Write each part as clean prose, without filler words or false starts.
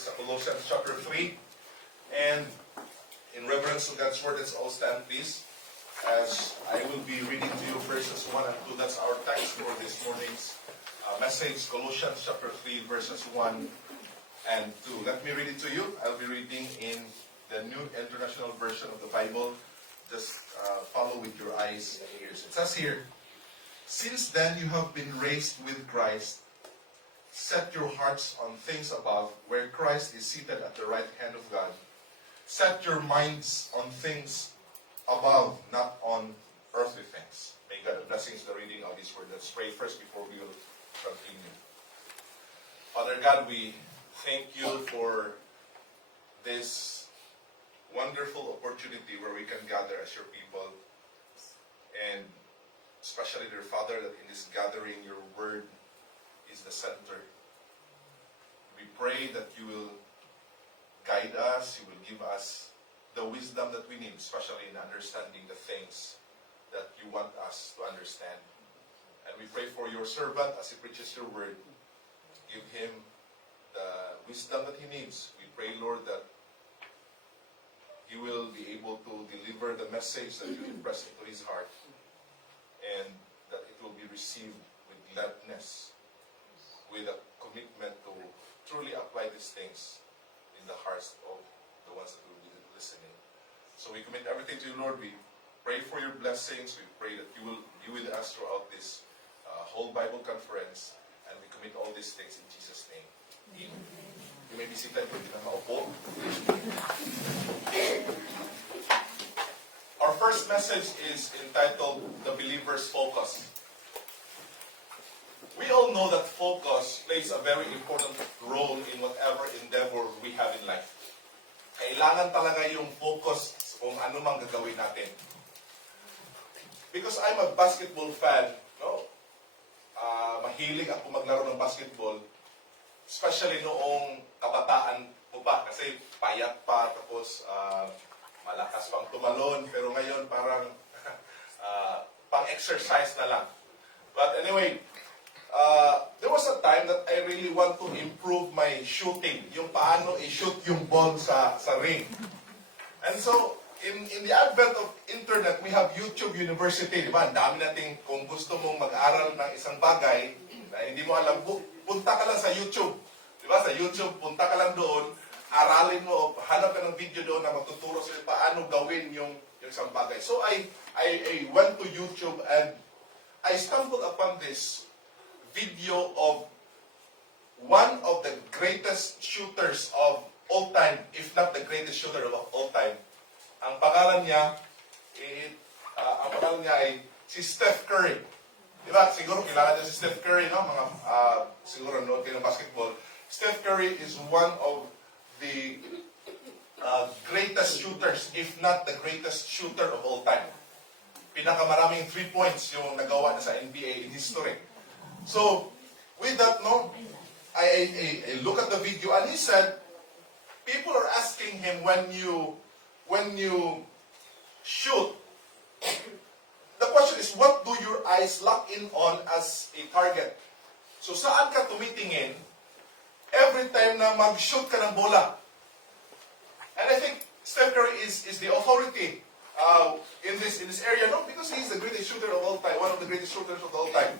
is Colossians chapter 3. And in reverence to God's word, let's all stand please. As I will be reading to you verses 1 and 2. That's our text for this morning's message. Colossians chapter 3 verses 1 and 2. Let me read it to you. I'll be reading in the New International Version of the Bible. Just follow with your eyes and ears. It says here, "Since then you have been raised with Christ, set your hearts on things above, where Christ is seated at the right hand of God. Set your minds on things above, not on earthly things." May God blessings the reading of His word. Let's pray first before we will continue. Father God, we thank you for this wonderful opportunity where we can gather as your people. And especially, dear Father, that in this gathering, your word is the center. We pray that you will guide us, you will give us the wisdom that we need, especially in understanding the things that you want us to understand. And we pray for your servant as he preaches your word. Give him the wisdom that he needs. We pray, Lord, that he will be able to deliver the message that you impress into his heart, and that it will be received with gladness, with a commitment to truly apply these things in the hearts of the ones that will be listening. So we commit everything to you, Lord. We pray for your blessings. We pray that you will be with us throughout this whole Bible conference, and we commit all these things in Jesus' name. Amen. You may be seated kung hindi na maupo. Our first message is entitled, The Believer's Focus. We all know that focus plays a very important role in whatever endeavor we have in life. Kailangan talaga yung focus kung ano mang gagawin natin. Because I'm a basketball fan, no? Mahilig ako maglaro ng basketball, especially noong kabataan ko pa, kasi payat pa, tapos malakas pang tumalon, pero ngayon parang pang-exercise na lang. But anyway, there was a time that I really want to improve my shooting, yung paano i-shoot yung ball sa ring. And so, in the advent of internet, we have YouTube University, di ba? Ang dami nating, kung gusto mong mag-aral ng isang bagay na hindi mo alam, punta ka lang sa YouTube. Di ba? Sa YouTube, punta ka lang doon, aralin mo, hanap ka ng video doon na magtuturo sa'yo paano gawin yung isang bagay. So I went to YouTube and I stumbled upon this video of one of the greatest shooters of all time, if not the greatest shooter of all time. Ang pangalan niya ay si Steph Curry. Diba? Siguro kilala niyo si Steph Curry, no? Mga siguro nood kayo ng basketball. Steph Curry is one of the greatest shooters, if not the greatest shooter of all time. Pinakamaraming 3 points yung nagawa niya sa NBA in history. So, with that, no, I look at the video and he said, people are asking him when you shoot, the question is, what do your eyes lock in on as a target? So, saan ka tumitingin every time na mag-shoot ka ng bola? And I think Steph Curry is the authority in this area, no? Because he's the greatest shooter of all time, one of the greatest shooters of all time.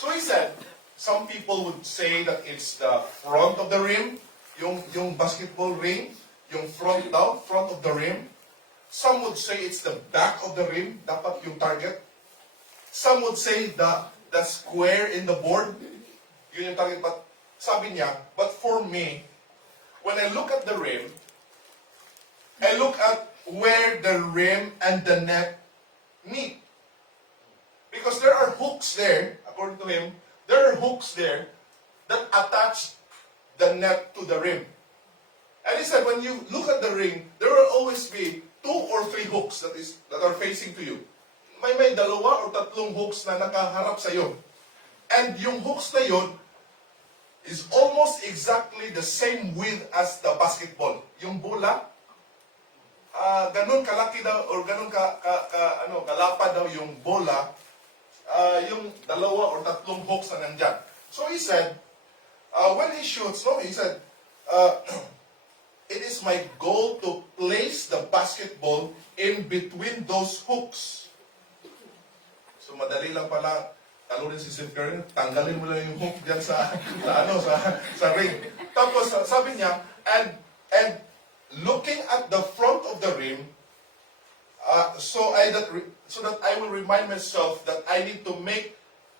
So he said, some people would say that it's the front of the rim, yung basketball ring, yung front of the rim. Some would say it's the back of the rim, dapat yung target. Some would say the square in the board, yun yung target. But sabi niya, but for me, when I look at the rim, I look at where the rim and the net meet. Because there are hooks there, according to him, there are hooks there that attach the net to the rim. And he said, when you look at the ring, there will always be 2 or 3 hooks that are facing to you. May dalawa o tatlong hooks na nakaharap sa iyo. And yung hooks na yun is almost exactly the same width as the basketball. Yung bola, ganun kalaki daw, or ganun kalapad daw yung bola, yung dalawa or tatlong hooks na nandyan. So he said, when he shoots, no, he said, uh, it is my goal to place the basketball in between those hooks. So madali lang pala, talunin si Steve Curry, tanggalin mo lang yung hook dyan sa ring. Tapos sabi niya, and looking at the front of the rim, so that I will remind myself that I need to make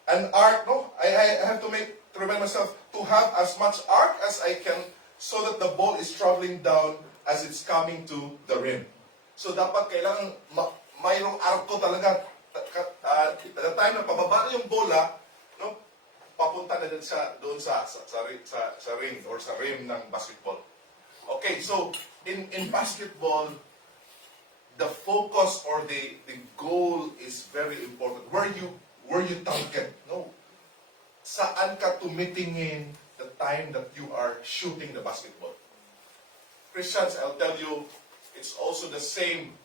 an arc. No, I have to remind myself to have as much arc as I can, so that the ball is traveling down as it's coming to the rim. So dapat kailangan mayroong arko talaga. At the time na pababa na yung bola, no, papunta na doon sa ring or sa rim ng basketball. Okay, so in basketball, the focus or the goal is very important. Where you target, no? Saan ka tumitingin the time that you are shooting the basketball? Christians, I'll tell you, it's also the same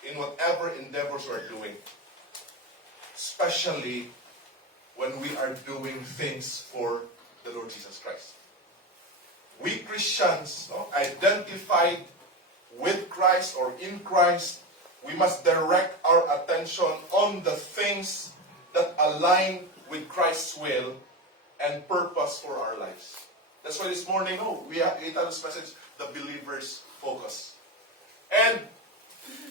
in whatever endeavors we're doing. Especially when we are doing things for the Lord Jesus Christ. We Christians, no, identified with Christ or in Christ, we must direct our attention on the things that align with Christ's will and purpose for our lives. That's why this morning, we titled this message, The Believer's Focus. And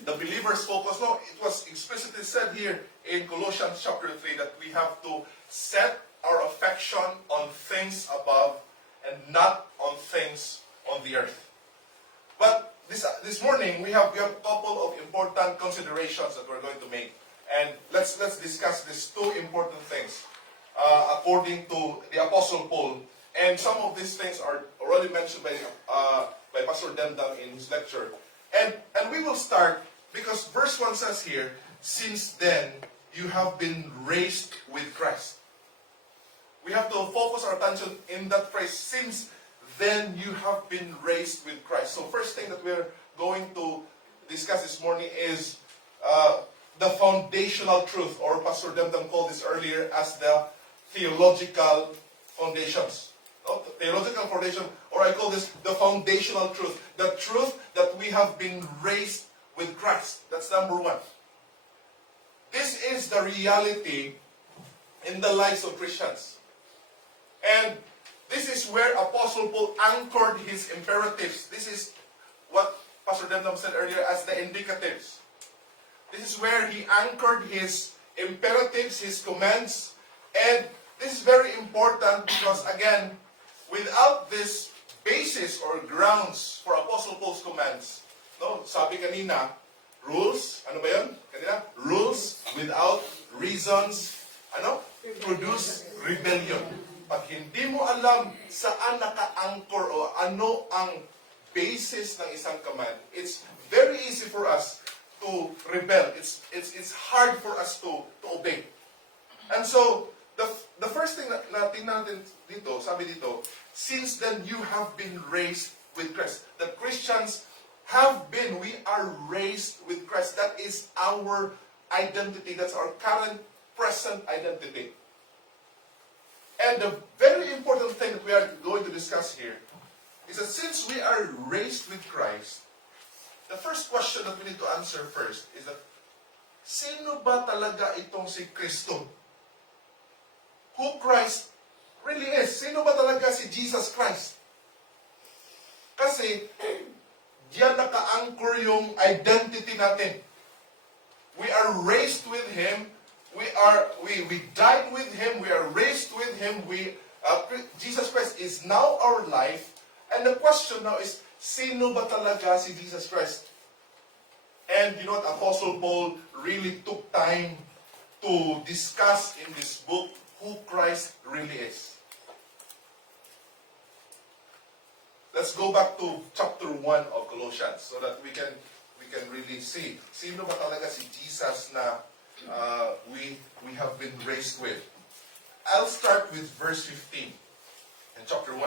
the believer's focus, it was explicitly said here in Colossians chapter 3 that we have to set our affection on things above and not on things on the earth. But this morning we have a couple of important considerations that we're going to make, and let's discuss these two important things according to the Apostle Paul. And some of these things are already mentioned by Pastor Demdam in his lecture. And we will start because verse 1 says here, since then you have been raised with Christ. We have to focus our attention in that phrase, since then you have been raised with Christ. So first thing that we're going to discuss this morning is the foundational truth, or Pastor Demdam called this earlier as the theological foundations. Theological foundation, or I call this the foundational truth. The truth that we have been raised with Christ. That's number one. This is the reality in the lives of Christians. And this is where Apostle Paul anchored his imperatives. This is what Pastor Demdam said earlier as the indicatives. This is where he anchored his imperatives, his commands. And this is very important because, again, without this basis or grounds for Apostle Paul's commands, sabi kanina, rules, ano ba yun? Kanina, rules without reasons, produce rebellion. Pag hindi mo alam saan naka-anchor o ano ang basis ng isang command, it's very easy for us to rebel. It's hard for us to obey. And so, the first thing na tingnan natin dito, sabi dito, since then you have been raised with Christ. The Christians have been, we are raised with Christ. That is our identity. That's our current, present identity. And the very important thing that we are going to discuss here is that since we are raised with Christ, the first question that we need to answer first is that, sino ba talaga itong si Kristo? Who Christ really is. Sino ba talaga si Jesus Christ? Kasi, diyan naka-anchor yung identity natin. We are raised with Him. We died with Him. We are raised with Him. Jesus Christ is now our life. And the question now is, sino ba talaga si Jesus Christ? And you know what? Apostle Paul really took time to discuss in this book who Christ really is. Let's go back to chapter 1 of Colossians so that we can really see. Sino ba talaga si Jesus na we have been raised with? I'll start with verse 15 in chapter 1.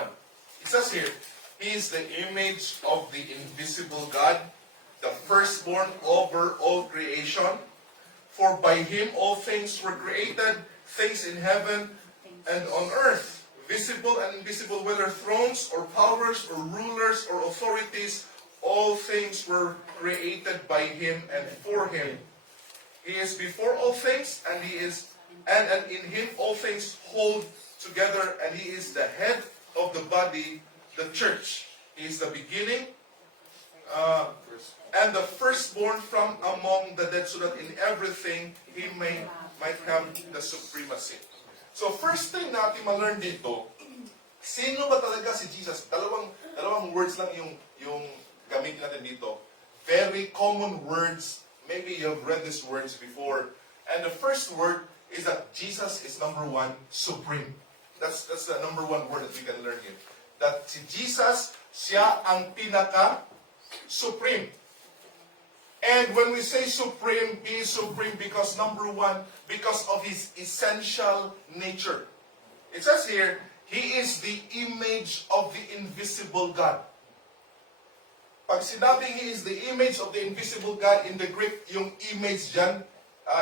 It says here, He is the image of the invisible God, the firstborn over all creation. For by Him all things were created, things in heaven and on earth, visible and invisible, whether thrones or powers or rulers or authorities, all things were created by Him and for Him. He is before all things, and in Him all things hold together, and He is the head of the body, the church. He is the beginning and the firstborn from among the dead, so that in everything He might have the supremacy. So first thing natin ma-learn dito, sino ba talaga si Jesus? Dalawang words lang yung gamitin natin dito. Very common words. Maybe you have read these words before. And the first word is that Jesus is number one, supreme. That's the number one word that we can learn here. That si Jesus, siya ang pinaka-supreme. And when we say supreme, He is supreme because number one, because of His essential nature. It says here, He is the image of the invisible God. Pag sinabing He is the image of the invisible God, in the Greek, yung image dyan,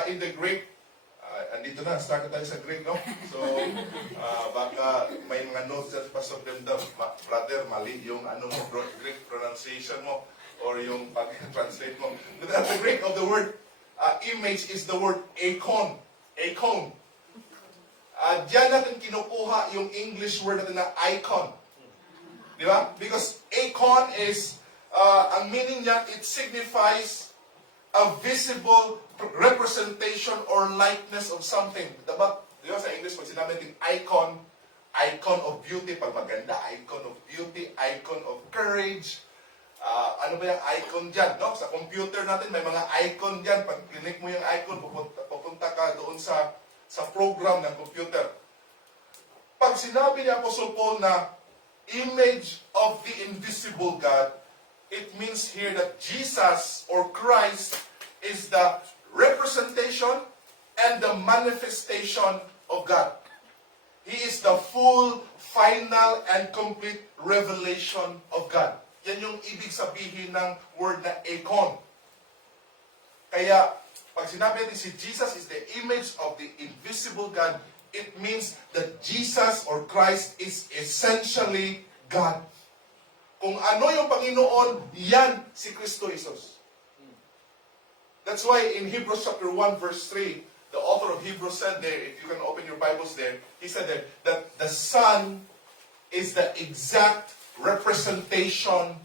in the Greek, andito na, start na tayo sa Greek, no? So, baka may mga notes dyan, Pastor Brenda, brother, mali yung Greek pronunciation mo, or yung pag-translate mo. The Greek of the word image is the word icon. Icon. Diyan natin kinukuha yung English word natin na icon. Di ba? Because icon is, ang meaning niya, it signifies a visible representation or likeness of something. Diba? Di ba sa English, pag sinabi natin icon, icon of beauty, pag maganda, icon of beauty, icon of courage. Ano ba yung icon dyan? No? Sa computer natin, may mga icon dyan. Pag click mo yung icon, pupunta ka doon sa program ng computer. Pag sinabi ni Apostle Paul na image of the invisible God, it means here that Jesus or Christ is the representation and the manifestation of God. He is the full, final, and complete revelation of God. Yan yung ibig sabihin ng word na icon. Kaya, pag sinabi natin si Jesus is the image of the invisible God, it means that Jesus or Christ is essentially God. Kung ano yung Panginoon, yan si Kristo Jesus. That's why in Hebrews chapter 1 verse 3, the author of Hebrews said there, if you can open your Bibles there, he said there, that the Son is the exact representation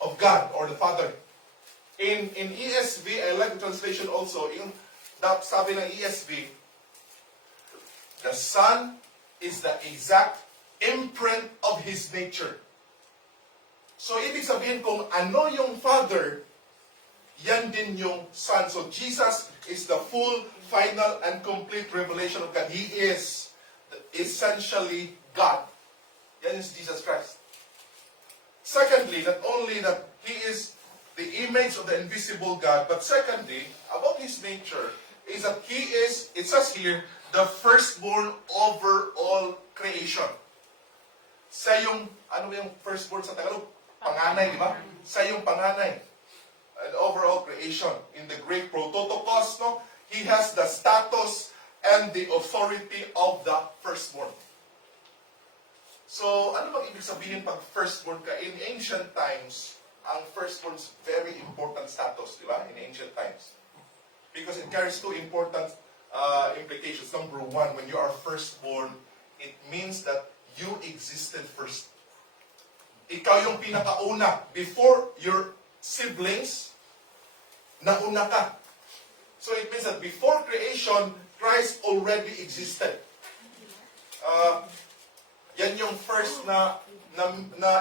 of God or the Father. In ESV, I like the translation also, yung sabi ng ESV, the Son is the exact imprint of His nature. So, ibig sabihin kung ano yung Father, yan din yung Son. So, Jesus is the full, final, and complete revelation of God. He is essentially God. Yan is Jesus Christ. Secondly, not only that He is the image of the invisible God, but secondly, about His nature, is that He is, it says here, the firstborn over all creation. Sa yung, ano yung firstborn sa Tagalog? Panganay, di ba? Sa yung panganay. And overall creation. In the Greek prototokos, no? He has the status and the authority of the firstborn. So, ano bang ibig sabihin pag firstborn ka? In ancient times, ang firstborn's very important status, di ba? In ancient times. Because it carries two important implications. Number one, when you are firstborn, it means that you existed first. Ikaw yung pinakauna. Before your siblings, nauna ka. So it means that before creation, Christ already existed. Yan yung first na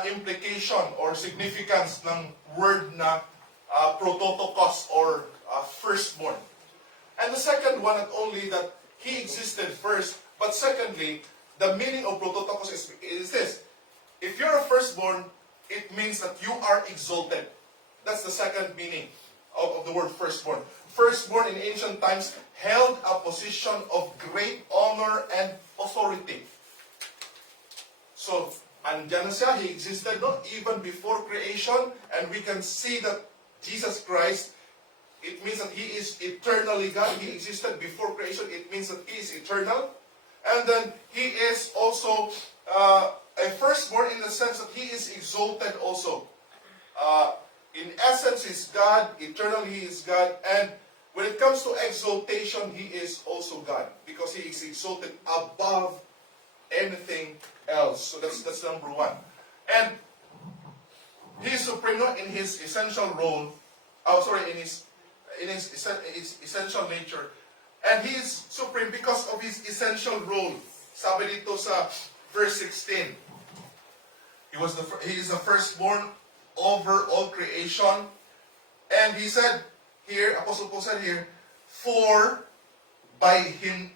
implication or significance ng word na prototokos or firstborn. And the second one, not only that He existed first, but secondly, the meaning of prototokos is this. If you're a firstborn, it means that you are exalted. That's the second meaning of the word firstborn. Firstborn in ancient times held a position of great honor and authority. So, andyan na siya, He existed no? Even before creation, and we can see that Jesus Christ, it means that He is eternally God. He existed before creation. It means that He is eternal. And then He is also a firstborn in the sense that He is exalted also. In essence, He's God. Eternally, He is God. And when it comes to exaltation, He is also God. Because He is exalted above anything else. So that's number one. And He is supreme not in His essential role. In His essential nature. And He is supreme because of His essential role. Sabi dito sa verse 16. He is the firstborn over all creation. And he said here, Apostle Paul said here, for by him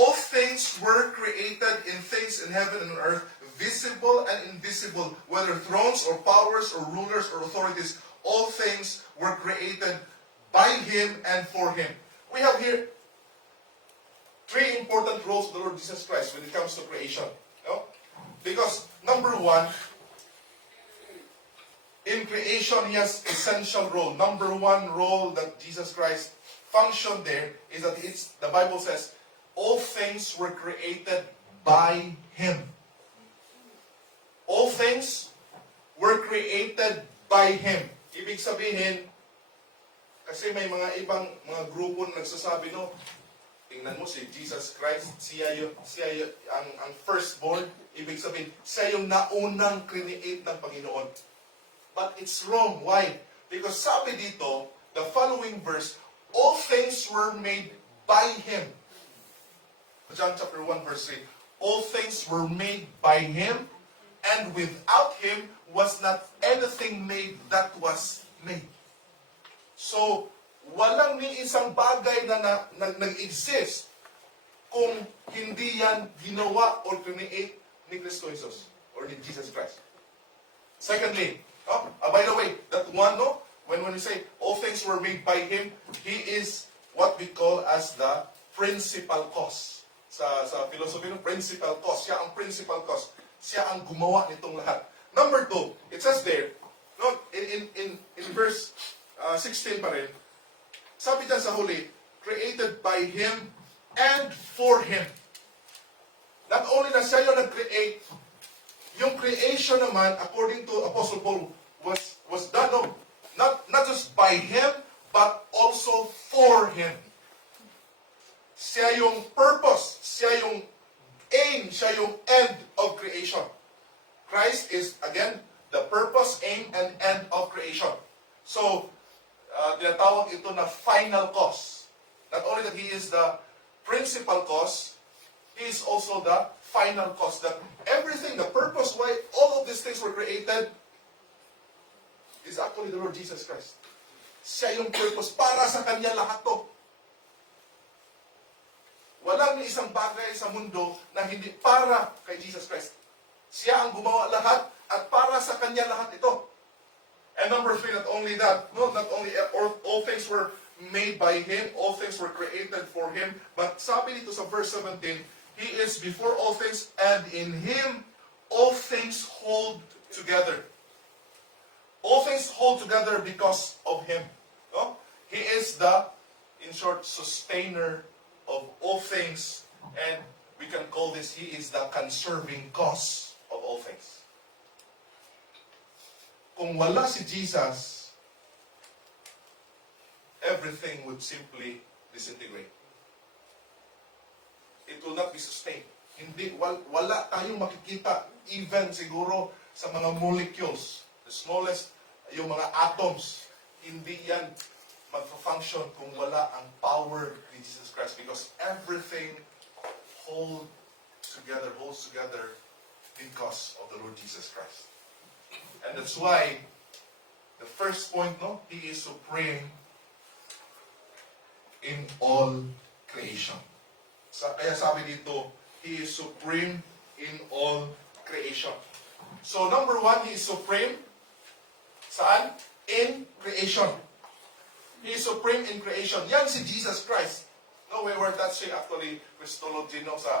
all things were created, in things in heaven and on earth, visible and invisible, whether thrones or powers or rulers or authorities, all things were created by Him and for Him. We have here three important roles of the Lord Jesus Christ when it comes to creation. No? Because number one, in creation, He has essential role. Number one role that Jesus Christ functioned there is that the Bible says, all things were created by Him. All things were created by Him. Ibig sabihin, kasi may mga ibang mga grupo na nagsasabi, no, tingnan mo si Jesus Christ, siya ang firstborn. Ibig sabihin, siya yung naunang create ng Panginoon. But it's wrong. Why? Because sabi dito, the following verse, all things were made by Him. John chapter 1 verse 3, all things were made by Him, and without Him was not anything made that was made. So, walang ni isang bagay na nag-exist kung hindi yan ginawa or create ni Kristo Jesus or ni Jesus Christ. Secondly, by the way, that one, no, when we say all things were made by Him, He is what we call as the principal cause. Sa philosophy, no, principal cause. Siya ang principal cause. Siya ang gumawa nitong lahat. Number two, it says there, no, in verse 16 pa rin, sabi dyan sa huli, created by Him and for Him. Not only na siya yung nag-create, yung creation naman, according to Apostle Paul, was done, no, not just by Him, but also for Him. Siya yung purpose, siya yung aim, siya yung end of creation. Christ is, again, the purpose, aim, and end of creation. So, tinatawag ito na final cause. Not only that He is the principal cause, He is also the final cause. That everything, the purpose why all of these things were created, is actually the Lord Jesus Christ. Siya yung purpose. Para sa Kanya lahat to. Walang isang bagay sa mundo na hindi para kay Jesus Christ. Siya ang gumawa lahat at para sa Kanya lahat ito. And number three, not only that, no, not only all things were made by Him, all things were created for Him, but sabi dito sa verse 17, He is before all things, and in Him all things hold together. All things hold together because of Him. No? He is the, in short, sustainer of all things, and we can call this, He is the conserving cause of all things. Kung wala si Jesus, everything would simply disintegrate. It will not be sustained. Hindi, wala tayong makikita, even siguro sa mga molecules, the smallest, yung mga atoms, hindi yan mag-function kung wala ang power ni Jesus Christ, because everything holds together because of the Lord Jesus Christ. And that's why the first point, no, He is supreme in all creation. Kaya sabi dito, He is supreme in all creation. So number one, He is supreme. Saan? In creation. He is supreme in creation. Yan si Jesus Christ. No, we were touching actually Christology, no, sa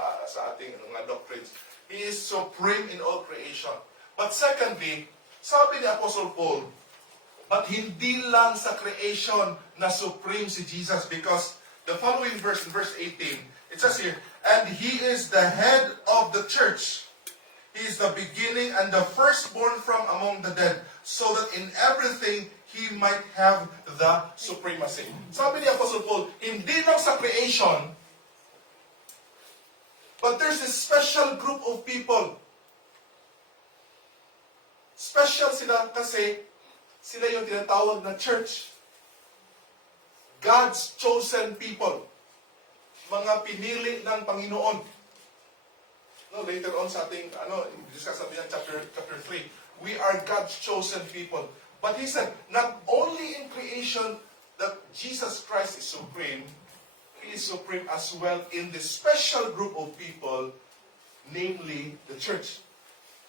ating mga doctrines. He is supreme in all creation. But secondly, sabi ni Apostle Paul, but hindi lang sa creation na supreme si Jesus, because the following verse, in verse 18, it says here, and He is the head of the church. He is the beginning and the firstborn from among the dead, so that in everything He might have the supremacy. Sabi ni Apostle Paul, hindi lang sa creation, but there's a special group of people. Special sila kasi sila yung tinatawag na church. God's chosen people. Mga pinili ng Panginoon. No, later on sa ating, discuss natin yan, chapter 3. We are God's chosen people. But he said, not only in creation that Jesus Christ is supreme, He is supreme as well in this special group of people, namely the church.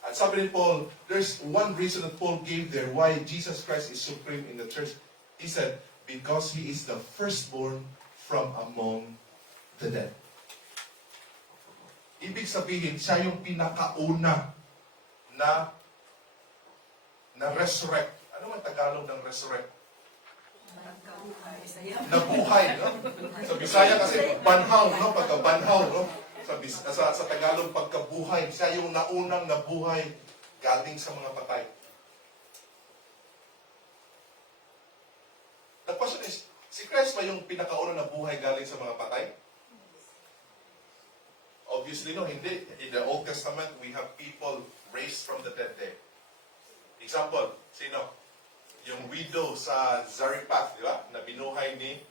At sabi ni Paul, there's one reason that Paul gave there why Jesus Christ is supreme in the church. He said, because He is the firstborn from among the dead. Ibig sabihin, siya yung pinakauna na resurrect. Ano man Tagalog ng resurrect? Nabuhay, no? Sa Bisaya kasi banhaw, no? Pagka-banhaw, no? Sa Tagalog, pagkabuhay. Siya yung naunang nabuhay galing sa mga patay. The question is, si Christ ba yung pinakauna nabuhay galing sa mga patay? Obviously, no, hindi. In the Old Testament, we have people raised from the dead there. Example, sino? Yung widow sa Zarephath, di ba? Na binuhay ni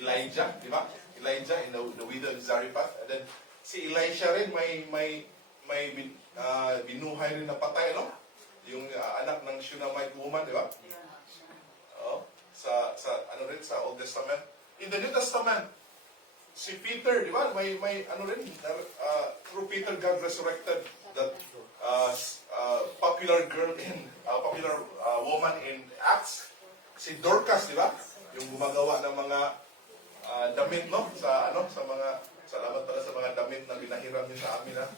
Elijah, di ba? Elijah, the widow of Zarephath. And then, si Elisha rin, may binuhay rin na patay, no? Yung anak ng Shunammite woman, di ba? Oh, sa Old Testament. In the New Testament, si Peter, di ba? May through Peter, God resurrected that popular popular woman in Acts. Si Dorcas, di ba? Yung gumagawa ng mga damit, no? Salamat pala sa mga damit na binahiram niyo sa amin, ha?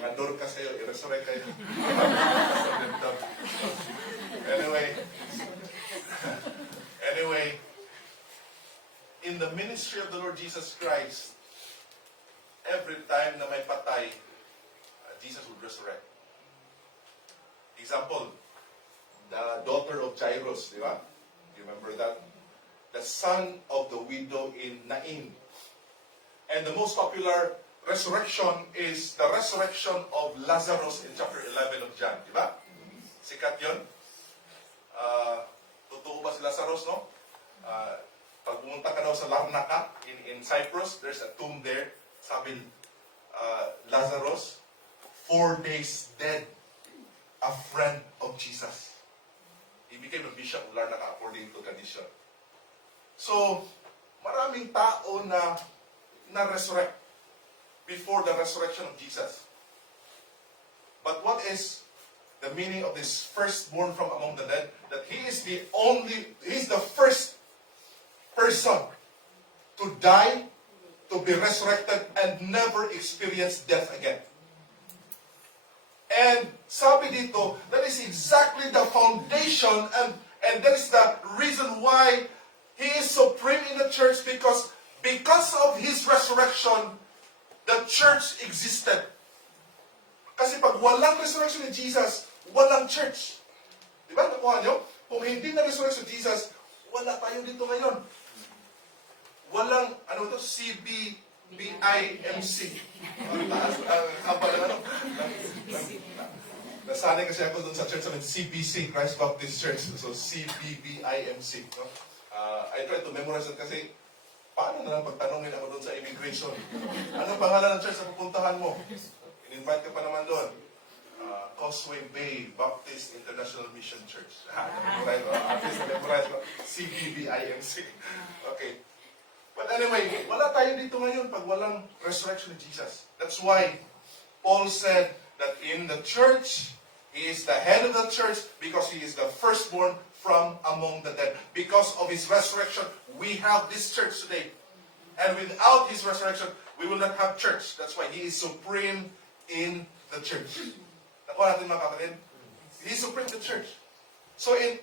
Mga Dorcas kayo, i-resurrect kayo. Anyway, in the ministry of the Lord Jesus Christ, every time na may patay, Jesus would resurrect. Example, the daughter of Jairus, di ba? You remember that? The son of the widow in Nain. And the most popular resurrection is the resurrection of Lazarus in chapter 11 of John, di ba? Sikat yun. Totoo ba si Lazarus, no? Pag pumunta ka daw sa Larnaca, in Cyprus, there's a tomb there. Sabi, Lazarus, 4 days dead, a friend of Jesus. He became a bishop of Larnaca according to tradition. So, maraming tao na resurrect before the resurrection of Jesus. But what is the meaning of this firstborn from among the dead? That He is He's the first person to die, to be resurrected, and never experience death again. And sabi dito, that is exactly the foundation and that is the reason why He is supreme in the church, because of His resurrection, the church existed. Kasi pag walang resurrection ni Jesus, walang church. Di ba? Nakuha nyo? Kung hindi na resurrection ni Jesus, wala tayo dito ngayon. Walang, CBBIMC. Nasanay kasi ako dun sa church namin, CBC, Christ Baptist Church. So, CBBIMC. No? I tried to memorize it kasi, paano na lang pagtanongin ako dun sa immigration? Anong pangalan ng church na pupuntahan mo? In-invite ka pa naman doon. Causeway Bay Baptist International Mission Church. At least na-memorize ko. CBBIMC. Okay. But anyway, wala tayo dito ngayon pag walang resurrection of Jesus. That's why Paul said that in the church, He is the head of the church because He is the firstborn from among the dead. Because of His resurrection, we have this church today. And without His resurrection, we will not have church. That's why He is supreme in the church. Nakuha natin mga kapatid? He is supreme in the church. So in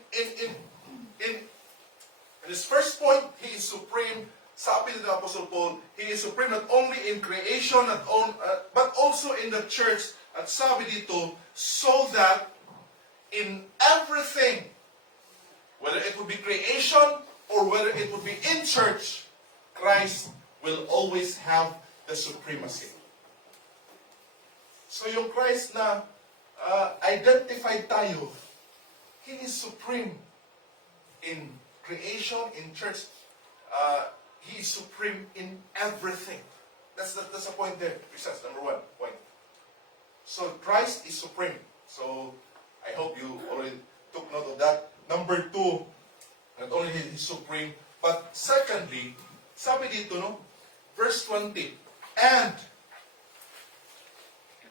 this first point, He is supreme sabi ni Apostle Paul, He is supreme not only in creation, but also in the church. At sabi dito, so that in everything, whether it would be creation or whether it would be in church, Christ will always have the supremacy. So yung Christ na identified tayo, He is supreme in creation, in church. He is supreme in everything. That's the point there. That's number one point. So Christ is supreme. So I hope you already took note of that. Number two, not only He is supreme, but secondly, sabi dito, no? Verse 20, and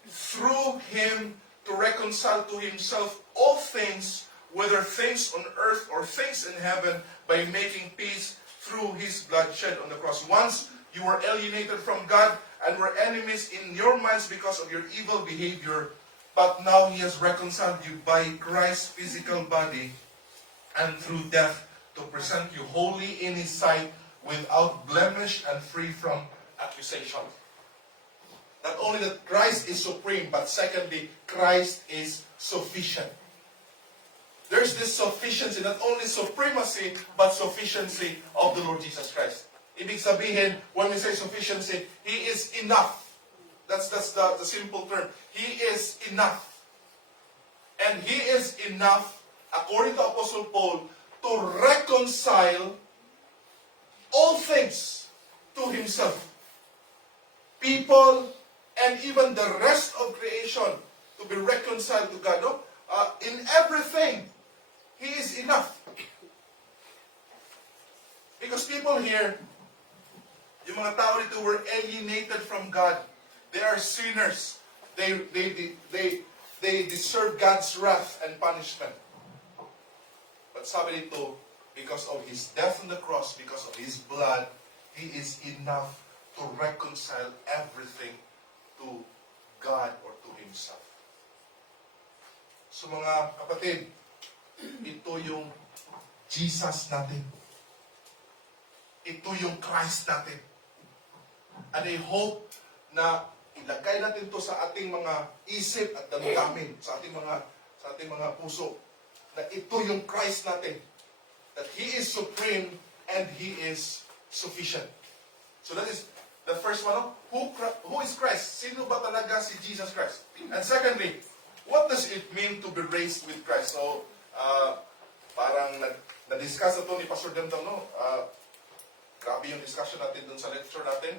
through Him to reconcile to Himself all things, whether things on earth or things in heaven, by making peace through His blood shed on the cross. Once you were alienated from God and were enemies in your minds because of your evil behavior, but now He has reconciled you by Christ's physical body and through death to present you holy in His sight, without blemish and free from accusation. Not only that Christ is supreme, but secondly, Christ is sufficient. There's this sufficiency, not only supremacy, but sufficiency of the Lord Jesus Christ. Ibig sabihin, when we say sufficiency, He is enough. That's the simple term. He is enough. And He is enough, according to Apostle Paul, to reconcile all things to Himself. People and even the rest of creation to be reconciled to God. No? In everything, He is enough. Because people here, yung mga tao dito were alienated from God. They are sinners. They deserve God's wrath and punishment. But sabi dito, because of His death on the cross, because of His blood, He is enough to reconcile everything to God or to Himself. So mga kapatid, ito yung Jesus natin. Ito yung Christ natin. And I hope na ilagay natin to sa ating mga isip at damdamin, sa ating mga puso, na ito yung Christ natin. That He is supreme and He is sufficient. So that is the first one. Who is Christ? Sino ba talaga si Jesus Christ? And secondly, what does it mean to be raised with Christ? So, parang na-discuss ito ni Pastor Demdam, no? Grabe yung discussion natin dun sa lecture natin.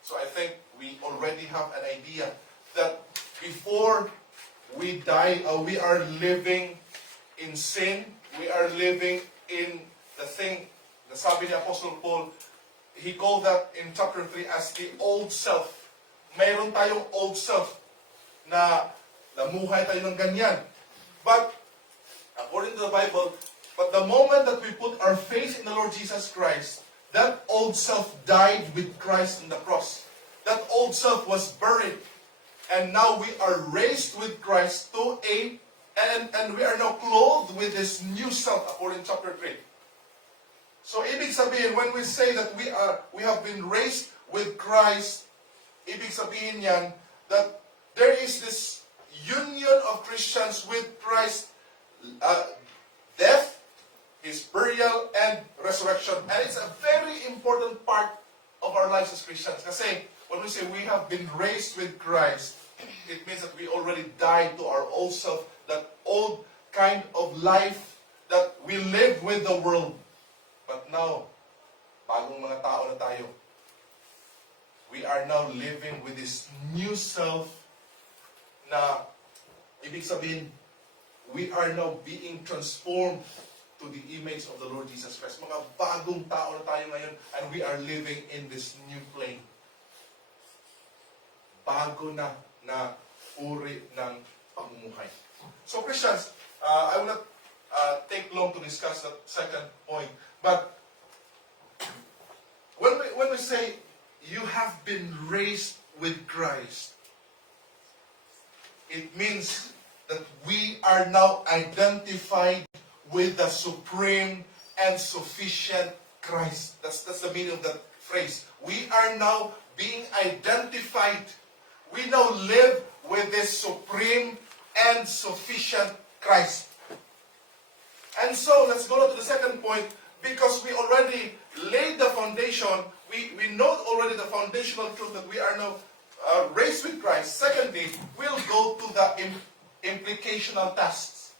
So I think we already have an idea that before we die, we are living in sin. We are living in the thing, the sabi ni Apostle Paul, he called that in chapter 3 as the old self. Mayroon tayong old self na namuhay tayo ng ganyan. But, according to the Bible, but the moment that we put our faith in the Lord Jesus Christ, that old self died with Christ on the cross. That old self was buried. And now we are raised with Christ to and we are now clothed with this new self, according to chapter 3. So, ibig sabihin, when we say that we have been raised with Christ, ibig sabihin yan, that there is this union of Christians with Christ, death, His burial, and resurrection. And it's a very important part of our lives as Christians. Kasi, when we say we have been raised with Christ, it means that we already died to our old self, that old kind of life that we live with the world. But now, bagong mga tao na tayo, we are now living with this new self na, ibig sabihin, we are now being transformed to the image of the Lord Jesus Christ. Mga bagong tao na tayo ngayon, and we are living in this new plane. Bago na uri ng pamumuhay. So Christians, I will not take long to discuss that second point. But when we say you have been raised with Christ, it means that we are now identified with the supreme and sufficient Christ. That's the meaning of that phrase. We are now being identified. We now live with this supreme and sufficient Christ. And so, let's go to the second point. Because we already laid the foundation, we know already the foundational truth that we are now raised with Christ. Secondly, we'll go to the implicational tasks.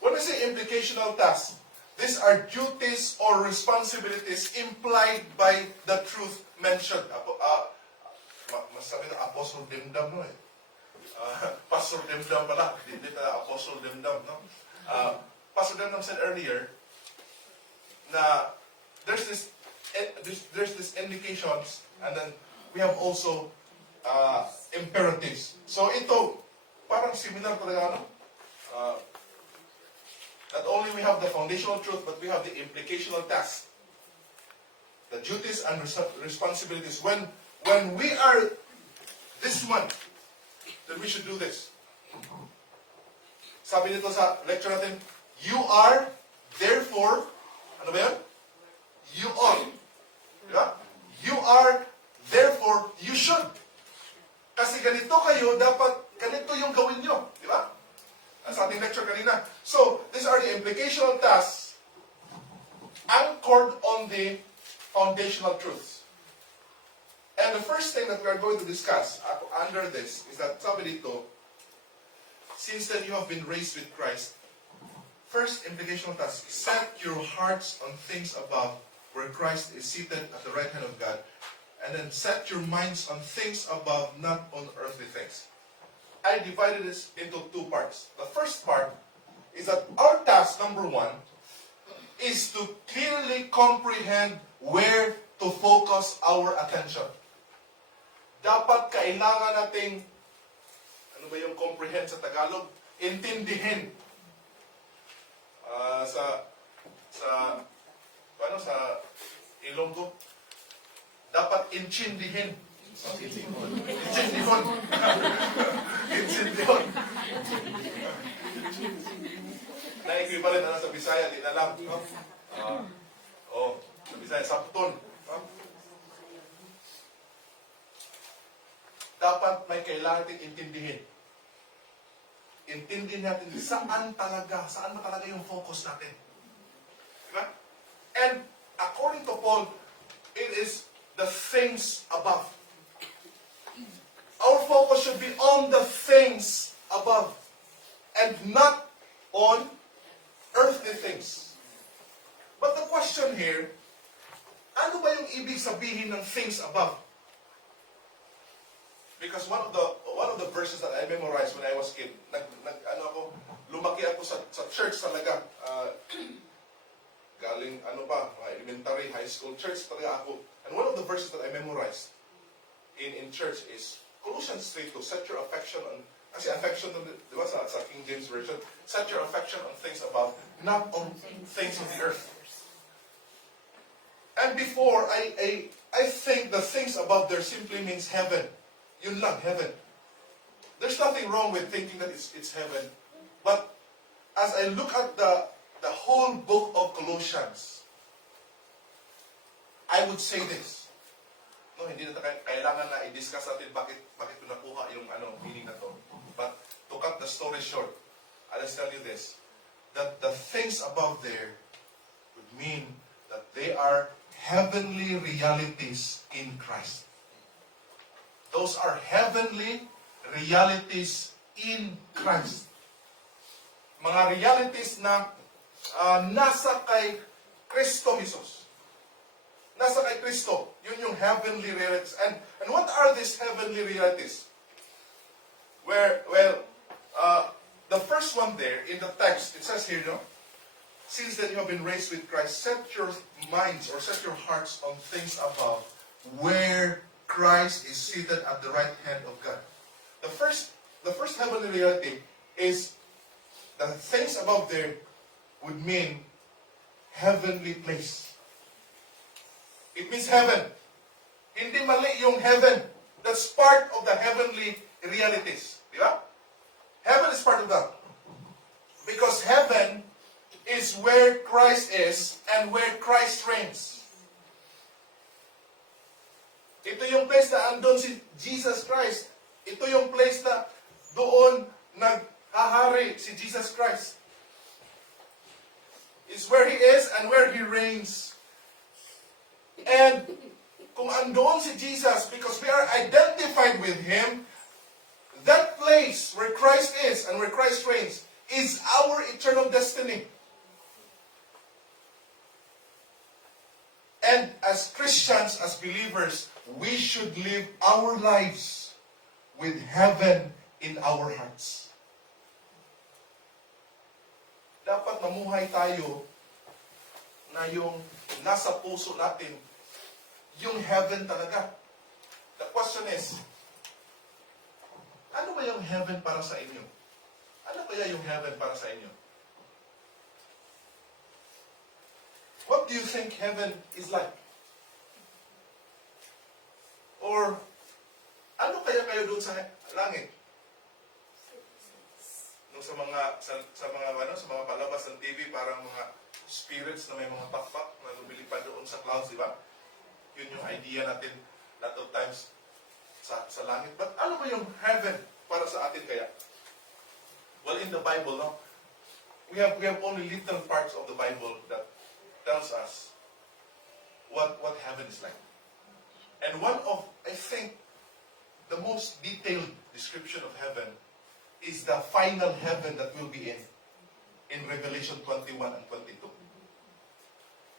When we say implicational tasks, these are duties or responsibilities implied by the truth mentioned. Masabi na Apostle Dimdam, no? Pastor Dimdam pala, hindi na Apostle Dimdam, no? Pastor Dimdam said earlier na there's this indications, and then we have also imperatives. So ito, parang similar talaga, no? Not only we have the foundational truth, but we have the implicational tasks, the duties and responsibilities. When we are this one, then we should do this. Sabi nito sa lecture natin, you are, therefore, ano ba yan? You ought. Diba? You are, therefore, you should. Kasi ganito kayo, dapat ganito yung gawin nyo. Diba? Sa ating lecture kanina. So, these are the implicational tasks anchored on the foundational truths. And the first thing that we are going to discuss under this is that sabi dito, since then you have been raised with Christ, first implicational task, set your hearts on things above, where Christ is seated at the right hand of God, and then set your minds on things above, not on earthly things. I divided this into two parts. The first part is that our task, number one, is to clearly comprehend where to focus our attention. Dapat kailangan nating, ano ba yung comprehend sa Tagalog? Intindihin. Sa Ilonggo, dapat intindihin. Intindihon. Intindihon. Na-equivalent na sa Bisaya, di na lang. No? Sa Bisaya, sapton. No? Dapat may kailangan natin intindihin. Intindihin natin saan ba talaga yung focus natin. Diba? And according to Paul, it is the things above. Our focus should be on the things above and not on earthly things. But the question here, ano ba yung ibig sabihin ng things above? Because one of the verses that I memorized when I was a kid, lumaki ako sa church talaga. Galing, elementary, high school, church talaga ako. And one of the verses that I memorized in church is Colossians 3:2, set your affection on, kasi affection, di ba sa King James Version, set your affection on things above, not on things of the earth. And before, I think the things above there simply means heaven. Yun lang, heaven. There's nothing wrong with thinking that it's heaven. But as I look at the whole book of Colossians, I would say this. No, hindi na kailangan na i-discuss natin bakit ko nakuha yung meaning na to. But to cut the story short, I'll just tell you this, that the things above there would mean that they are heavenly realities in Christ. Those are heavenly realities in Christ. Mga realities na nasa kay Kristo Jesus. Nasa kay Kristo. Yun yung heavenly realities. And what are these heavenly realities? The first one there in the text, it says here, since that you have been raised with Christ, set your minds or set your hearts on things above, where Christ is seated at the right hand of God. The first heavenly reality is the things above there would mean heavenly place. It means heaven. Hindi mali yung heaven. That's part of the heavenly realities. Di ba? Heaven is part of that. Because heaven is where Christ is and where Christ reigns. yung place na andun si Jesus Christ. Ito yung place na doon naghahari si Jesus Christ. It's where He is and where He reigns. And kung andoon si Jesus, because we are identified with Him, that place where Christ is and where Christ reigns is our eternal destiny. And as Christians, as believers, we should live our lives with heaven in our hearts. Dapat mamuhay tayo na yung nasa puso natin, yung heaven talaga. The question is, ano ba yung heaven para sa inyo? Ano kaya yung heaven para sa inyo? What do you think heaven is like? Or, ano kaya kayo doon sa langit? No, sa mga palabas ng TV, parang mga spirits na may mga pakpak na lumilipad doon sa clouds, di ba? Yun yung idea natin lot of times sa langit. But ano ba yung heaven para sa atin kaya? Well, in the Bible, no, we have only little parts of the Bible that tells us what heaven is like. And one of, I think, the most detailed description of heaven is the final heaven that we'll be in Revelation 21 and 22.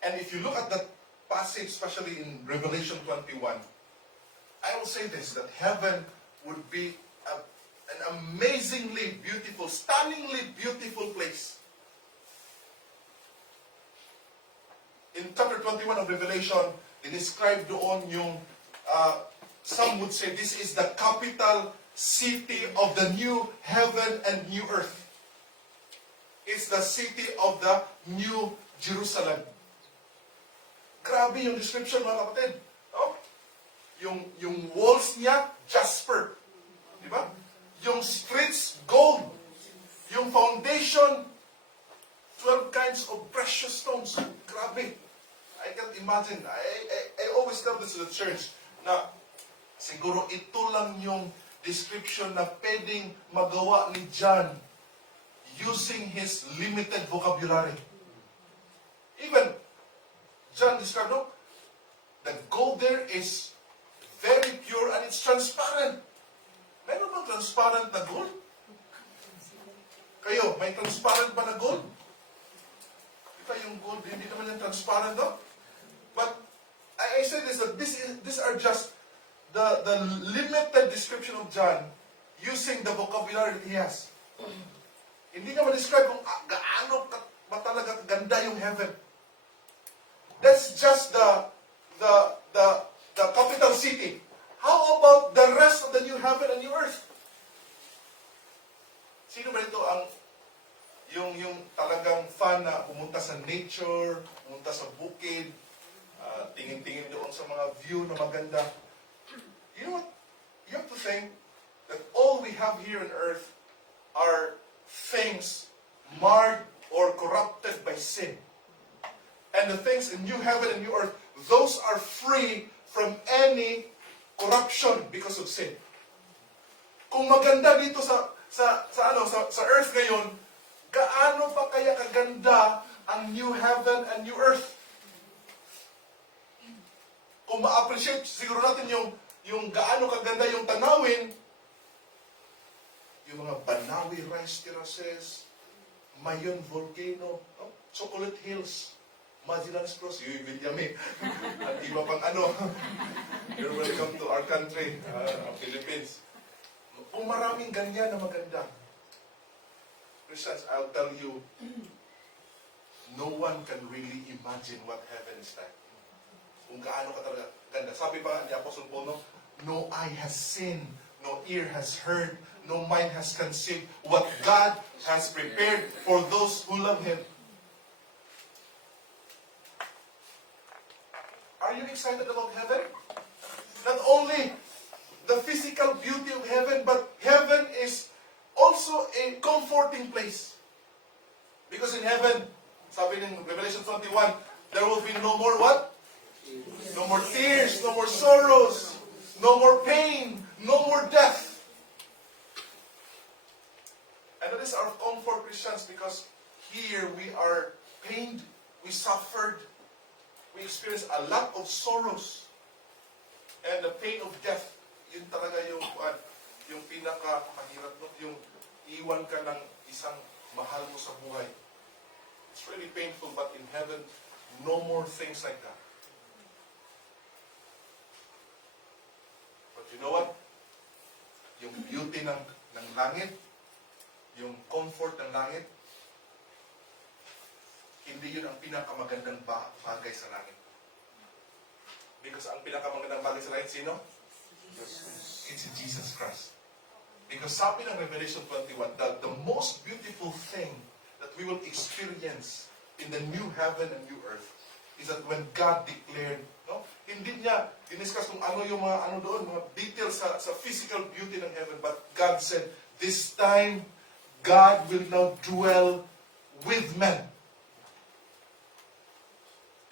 And if you look at that passage, especially in Revelation 21, I will say this, that heaven would be an amazingly beautiful, stunningly beautiful place. In chapter 21 of Revelation, describe doon yung, some would say this is the capital city of the new heaven and new earth. It's the city of the new Jerusalem. Grabe yung description, mga kapatid. Oh? Yung walls niya, jasper. Di ba? Yung streets, gold. Yung foundation, 12 kinds of precious stones. Grabe. I can't imagine. I always tell this to the church na siguro ito lang yung description na pwedeng magawa ni John using his limited vocabulary. Even John described, no, the gold there is very pure and it's transparent. Meron bang transparent na gold? Kayo, may transparent ba na gold? Ito yung gold, hindi naman yung transparent, no? But I say this, that these are just the limited description of John using the vocabulary that he has. Hindi niya ma-describe kung gaano ba talaga ganda yung heaven. That's just the capital city. How about the rest of the new heaven and new earth? Sino ba ito ang yung talagang fan na pumunta sa nature, pumunta sa bukid, tingin-tingin doon sa mga view na maganda? You know what? You have to think that all we have here on earth are things marred or corrupted by sin. And the things in new heaven and new earth, those are free from any corruption because of sin. Kung maganda dito sa earth ngayon, gaano pa kaya kaganda ang new heaven and new earth? Kung ma-appreciate siguro natin yung gaano kaganda yung tanawin, yung mga Banawi rice terraces, Mayon volcano, Chocolate Hills, Magellan's Cross, yung Vidyame, at iba pang ano. You're welcome to our country, Philippines. Kung maraming ganyan na maganda, Christians, I'll tell you, no one can really imagine what heaven is like. Kung gaano ka talaga ganda. Sabi pa ni Apostle Paul, no eye has seen, no ear has heard, no mind has conceived what God has prepared for those who love Him. Are you excited about heaven? Not only the physical beauty of heaven, but heaven is also a comforting place. Because in heaven, sabi in Revelation 21, there will be no more what? No more tears, no more sorrows, no more pain, no more death. And that is our comfort, Christians, because here we are pained, we suffered, we experienced a lot of sorrows, and the pain of death. Yun talaga yung pinaka-mahirap, no? Yung iwan ka ng isang mahal mo sa buhay. It's really painful, but in heaven, no more things like that. But you know what? Yung beauty ng langit, yung comfort ng langit, hindi yun ang pinakamagandang bagay sa langit. Because ang pinakamagandang bagay sa langit, sino? It's Jesus Christ. Because sabi ng Revelation 21, the most beautiful thing that we will experience in the new heaven and new earth is that when God declared, no? Hindi niya diniscuss kung ano yung mga mga details sa physical beauty ng heaven, but God said, this time, God will now dwell with men.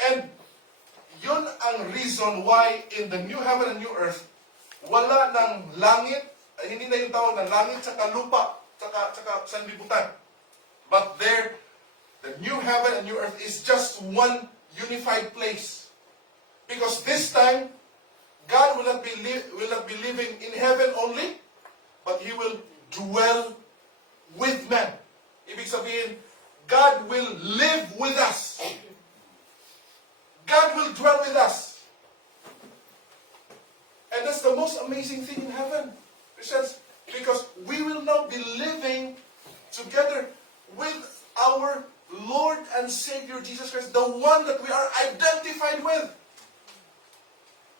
And yun ang reason why in the new heaven and new earth, wala ng langit, hindi na yung tawag ng langit, tsaka lupa, tsaka sanlibutan. But there, the new heaven and new earth is just one unified place. Because this time, God will not be living in heaven only, but He will dwell with men. Ibig sabihin, God will live with us. God will dwell with us. And that's the most amazing thing in heaven, Christians, because we will now be living together with our Lord and Savior Jesus Christ, the one that we are identified with.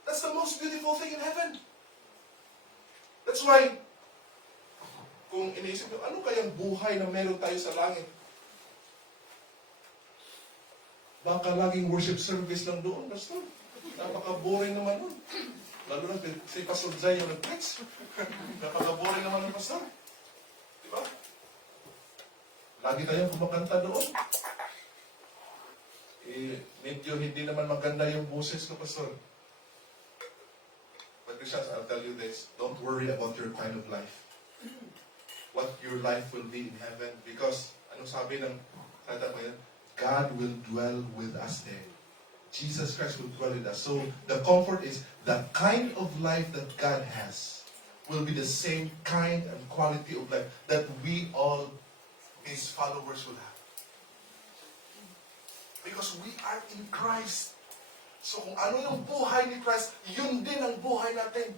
That's the most beautiful thing in heaven. That's why, kung iniisip nyo, ano kayang buhay na meron tayo sa langit? Baka laging worship service lang doon, Pastor. Napaka-boring naman nun. Lalo na si Pastor Zay yung nag-preach. Napaka-boring naman ng Pastor. Diba? Lagi tayong kumakanta doon. Medyo hindi naman maganda yung boses ko, Pastor. But Christians, I'll tell you this. Don't worry about your kind of life. What your life will be in heaven. Because, anong sabi ng salita ko yan? God will dwell with us there. Jesus Christ will dwell with us. So, the comfort is the kind of life that God has will be the same kind and quality of life that we all, His followers, will have. Because we are in Christ. So, kung ano yung buhay ni Christ, yun din ang buhay natin.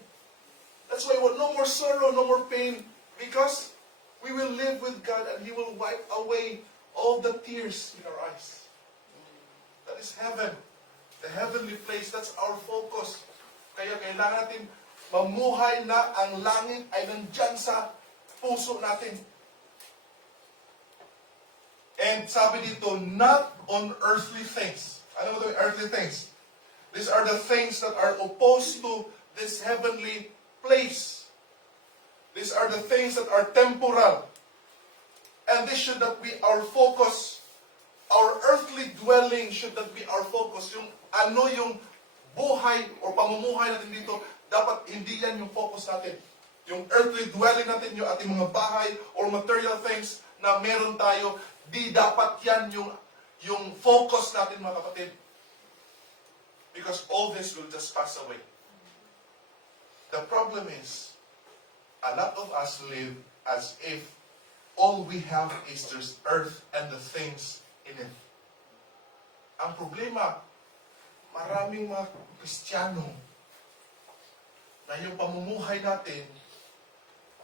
That's why no more sorrow, no more pain. Because we will live with God and He will wipe away all the tears in our eyes. That is heaven. The heavenly place, that's our focus. Kaya kailangan natin mamuhay na ang langit ay nandyan sa puso natin. And sabi dito, not on earthly things. Ano mo ito yung earthly things? These are the things that are opposed to this heavenly place. These are the things that are temporal. And this should not be our focus. Our earthly dwelling should not be our focus. Yung ano yung buhay o pamumuhay natin dito, dapat hindi yan yung focus natin. Yung earthly dwelling natin, yung ating mga bahay or material things na meron tayo, di dapat yan yung focus natin, mga kapatid. Because all this will just pass away. The problem is, a lot of us live as if all we have is just earth and the things in it. Ang problema, maraming mga Kristiyano na yung pamumuhay natin,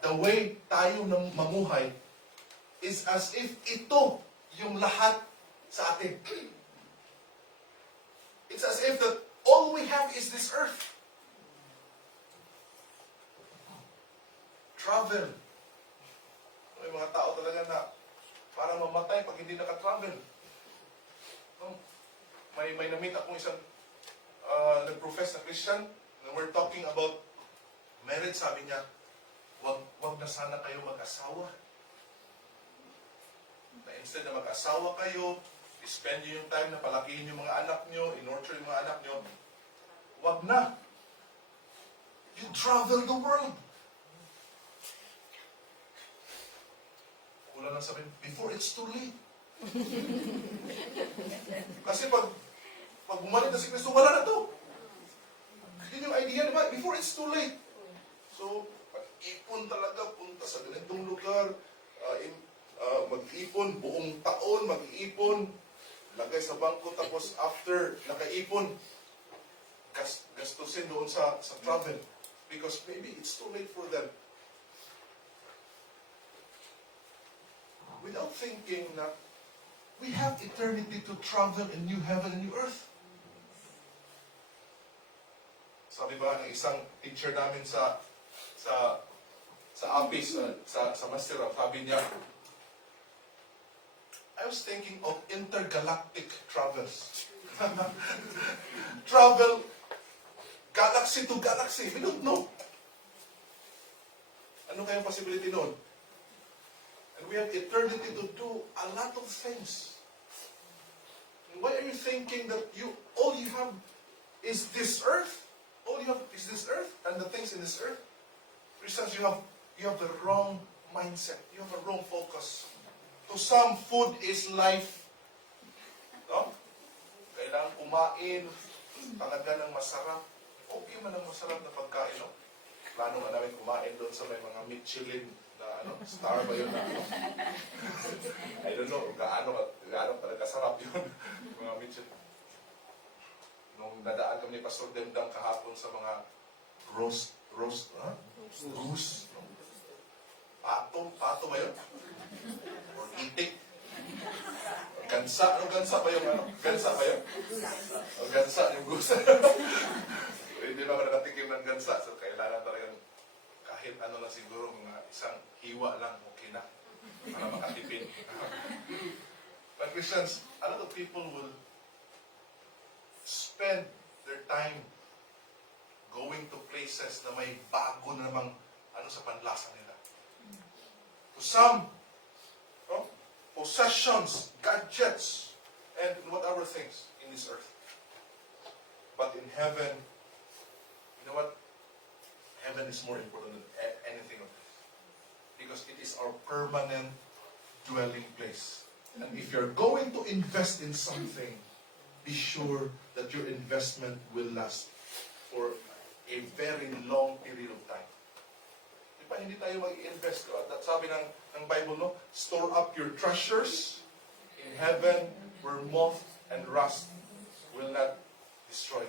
the way tayo nang mamuhay, is as if ito yung lahat sa atin. It's as if that all we have is this earth. Travel. May mga tao talaga na parang mamatay pag hindi naka-travel. May na-meet akong isang nag-profess na Christian, and we're talking about marriage. Sabi niya, wag na sana kayo mag-asawa. Na instead na mag-asawa kayo, spend nyo yung time na palakihin yung mga anak nyo, in-nurture yung mga anak nyo, wag na. You travel the world. Wala nang sabihin, before it's too late. Kasi pag bumalik na si Kristo, wala na to. Yun yung idea, di ba? Before it's too late. So, mag-ipon talaga, punta sa ganitong lugar, mag-ipon, buong taon, mag-ipon, lagay sa bangko, tapos after nakaipon, gastusin doon sa travel. Because maybe it's too late for them. Without thinking na we have eternity to travel in new heaven and new earth. Sabi ba ng isang teacher namin sa APIS, sa Master, sabi niya, I was thinking of intergalactic travels. Travel galaxy to galaxy. We don't know. Ano kayang possibility noon? And we have eternity to do a lot of things. And why are you thinking that all you have is this earth? All you have is this earth and the things in this earth? Christians, you have the wrong mindset. You have a wrong focus. To some, food is life. No? Kailangan kumain, talaga ng masarap. Okay man ang masarap na pagkain, no? Plano nga namin kumain doon sa may mga Michelin na star ba yun na I don't know, gaano talaga sarap yun. Mga Michelin. Nung nadaan kami ni Pastor Demdang kahapon sa mga roast. Pato ba yun? Or itik? Gansa? Anong gansa ba yung ano? Gansa ba yun? O gansa yung gusto. Hindi ba nakatikim ng gansa? So kailangan talagang kahit ano lang siguro, mga isang hiwa lang, okay na. Para makatipin. But Christians, a lot of people will spend their time going to places na may bago na namang sa panlasa nila. To some, possessions, gadgets, and whatever things in this earth. But in heaven, you know what? Heaven is more important than anything of this. Because it is our permanent dwelling place. And if you're going to invest in something, be sure that your investment will last for a very long period of time. Di ba, hindi tayo mag-invest. Sabi ng Bible, no? Store up your treasures in heaven where moth and rust will not destroy.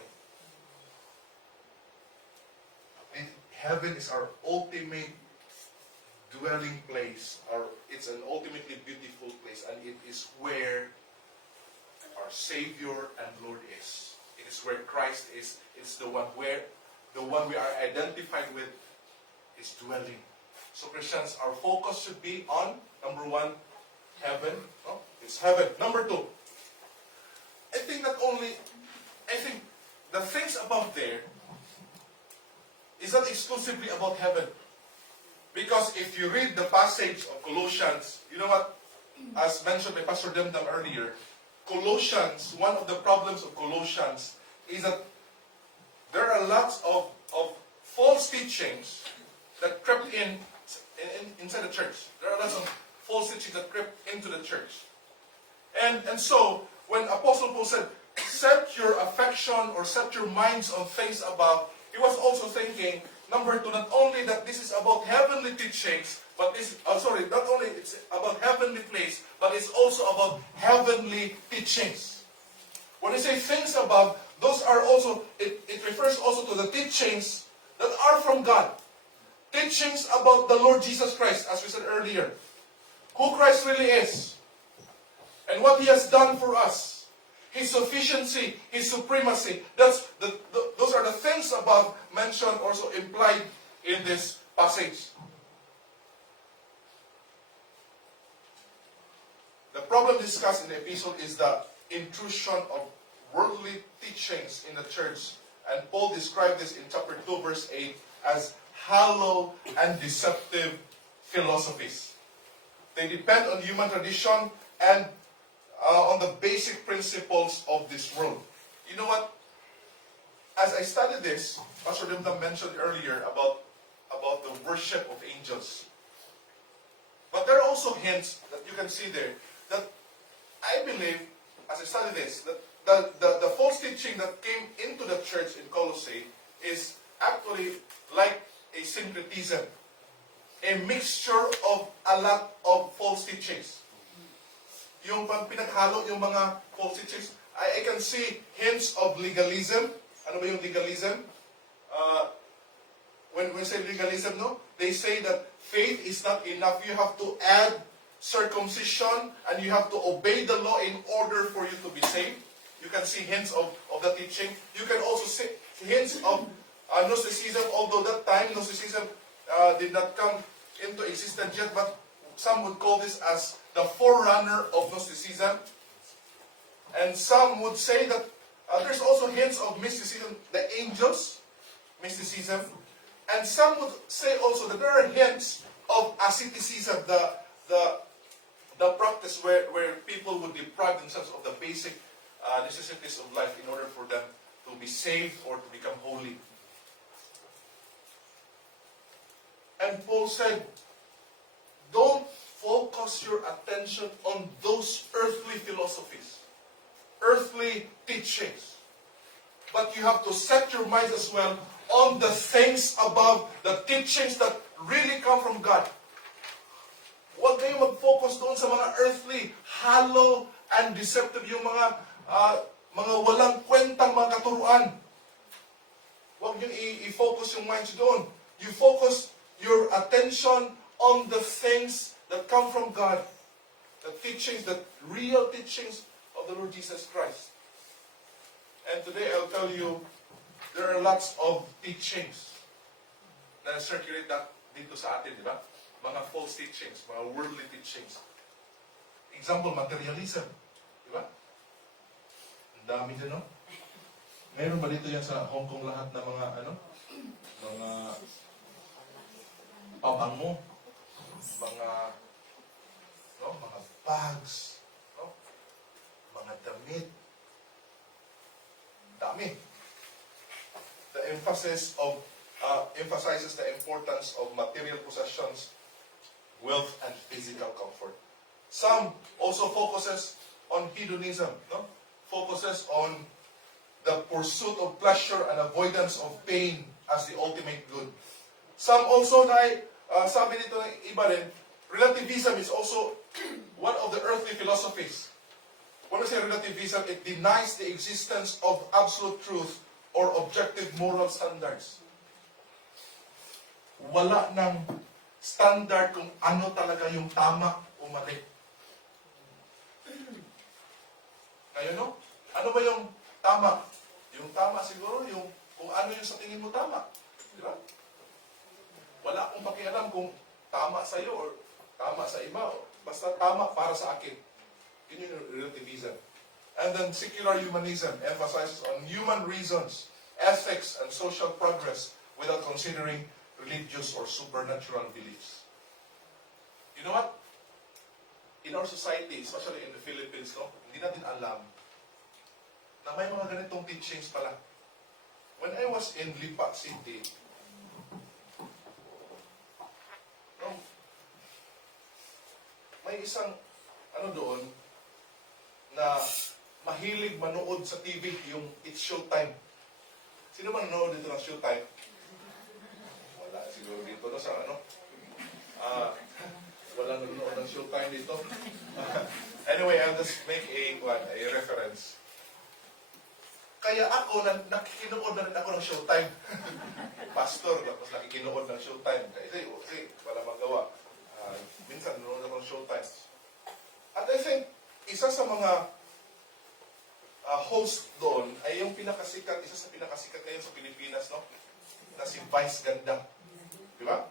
And heaven is our ultimate dwelling place. It's an ultimately beautiful place, and it is where our Savior and Lord is. It is where Christ is. It's the one we are identified with is dwelling. So Christians, our focus should be on, number one, heaven. No? It's heaven. Number two, I think the things above there is not exclusively about heaven. Because if you read the passage of Colossians, you know what? As mentioned by Pastor Demdam earlier, Colossians, one of the problems of Colossians is that there are lots of false teachings that crept inside the church. There are lots of false teachings that crept into the church. And so, when Apostle Paul said, set your affection or set your minds on things above, he was also thinking, number two, not only that this is about heavenly teachings, but not only it's about heavenly place, but it's also about heavenly teachings. When we say things above, those are also, it refers also to the teachings that are from God. Teachings about the Lord Jesus Christ, as we said earlier. Who Christ really is. And what He has done for us. His sufficiency, His supremacy. Those are the things above mentioned, also implied in this passage. The problem discussed in the epistle is the intrusion of worldly teachings in the church. And Paul described this in chapter 2, verse 8 as hollow and deceptive philosophies. They depend on human tradition and on the basic principles of this world. You know what? as I studied this, Pastor Dimdam mentioned earlier about the worship of angels. But there are also hints that you can see there that I believe, as I study this, that the false teaching that came into the church in Colossae is actually like a syncretism, a mixture of a lot of false teachings. Yung pinaghalo yung mga false teachings, I can see hints of legalism. Ano ba yung legalism? When we say legalism, no? They say that faith is not enough. You have to add circumcision and you have to obey the law in order for you to be saved. You can see hints of the teaching. You can also see hints of Gnosticism, although that time Gnosticism did not come into existence yet, but some would call this as the forerunner of Gnosticism. And some would say that there's also hints of mysticism, the angels, mysticism. And some would say also that there are hints of asceticism, the practice where people would deprive themselves of the basic necessities of life in order for them to be saved or to become holy. And Paul said, don't focus your attention on those earthly philosophies, earthly teachings. But you have to set your minds as well on the things above, the teachings that really come from God. Huwag kayong mag-focus doon sa mga earthly, hollow, and deceptive, yung mga walang kwentang mga katuruan. Huwag nyo i-focus yung minds doon. You focus your attention on the things that come from God. The teachings, the real teachings of the Lord Jesus Christ. And today I'll tell you, there are lots of teachings na circulate dito sa atin, di ba? Mga false teachings, mga worldly teachings. Example, materialism. Di ba? Ang dami din, no? Meron ba dito yan sa Hong Kong lahat na mga, mga pabango, mga bags, no? Mga damit. Dami. The emphasis of emphasizes the importance of material possessions, wealth, and physical comfort. Some also focuses on hedonism, no? Focuses on the pursuit of pleasure and avoidance of pain as the ultimate good. Some also, sabi dito ng iba rin, relativism is also one of the earthly philosophies. When we say relativism, it denies the existence of absolute truth or objective moral standards. Wala ng standard kung ano talaga yung tama o mali. Ngayon, no? Ano ba yung tama? Yung tama siguro, yung kung ano yung sa tingin mo tama. Di ba? Wala akong pakialam kung tama sa iyo or tama sa iba. Basta tama para sa akin. Yun yung relativism. And then secular humanism emphasizes on human reasons, ethics, and social progress without considering religious or supernatural beliefs. You know what? In our society, especially in the Philippines, no, hindi natin alam na may mga ganitong teachings pala. When I was in Lipa City, no, may isang doon na mahilig manood sa TV, yung It's Showtime. Sino ba nanood dito ng Showtime? Wala siguro dito no, sa wala nanood ng Showtime dito. Anyway, I'll just make a reference. Kaya ako, nakikinood na rin ako ng Showtime. Pastor, tapos nakikinood ng Showtime. Kasi wala magawa. Minsan nanood ako ng Showtime. At I think, isa sa mga host doon ay yung isa sa pinakasikat ngayon sa Pilipinas, no? Na si Vice Ganda. Di ba?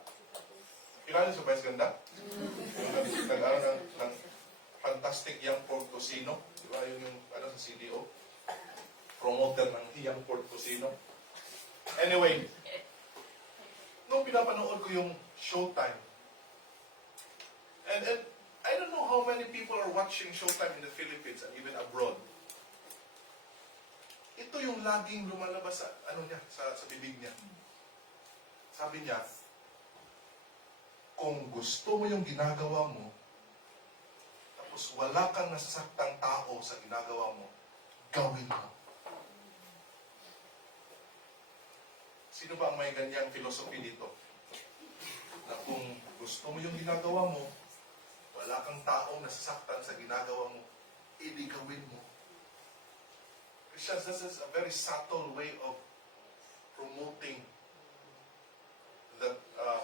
Kilala niyo si Vice Ganda? Yung nag-aaral ng Fantastic Young Portosino. Di ba? Yung sa CDO. Promoter ng Young Portosino. Anyway, nung pinapanood ko yung Showtime, and I don't know how many people are watching Showtime in the Philippines and even abroad. ito yung laging lumalabas sa, sa bibig niya. Sabi niya, kung gusto mo yung ginagawa mo, tapos wala kang nasasaktang tao sa ginagawa mo, gawin mo. Sino ba ang may ganyang philosophy dito? Na kung gusto mo yung ginagawa mo, wala kang taong nasasaktan sa ginagawa mo, edi gawin mo. Christians, this is a very subtle way of promoting that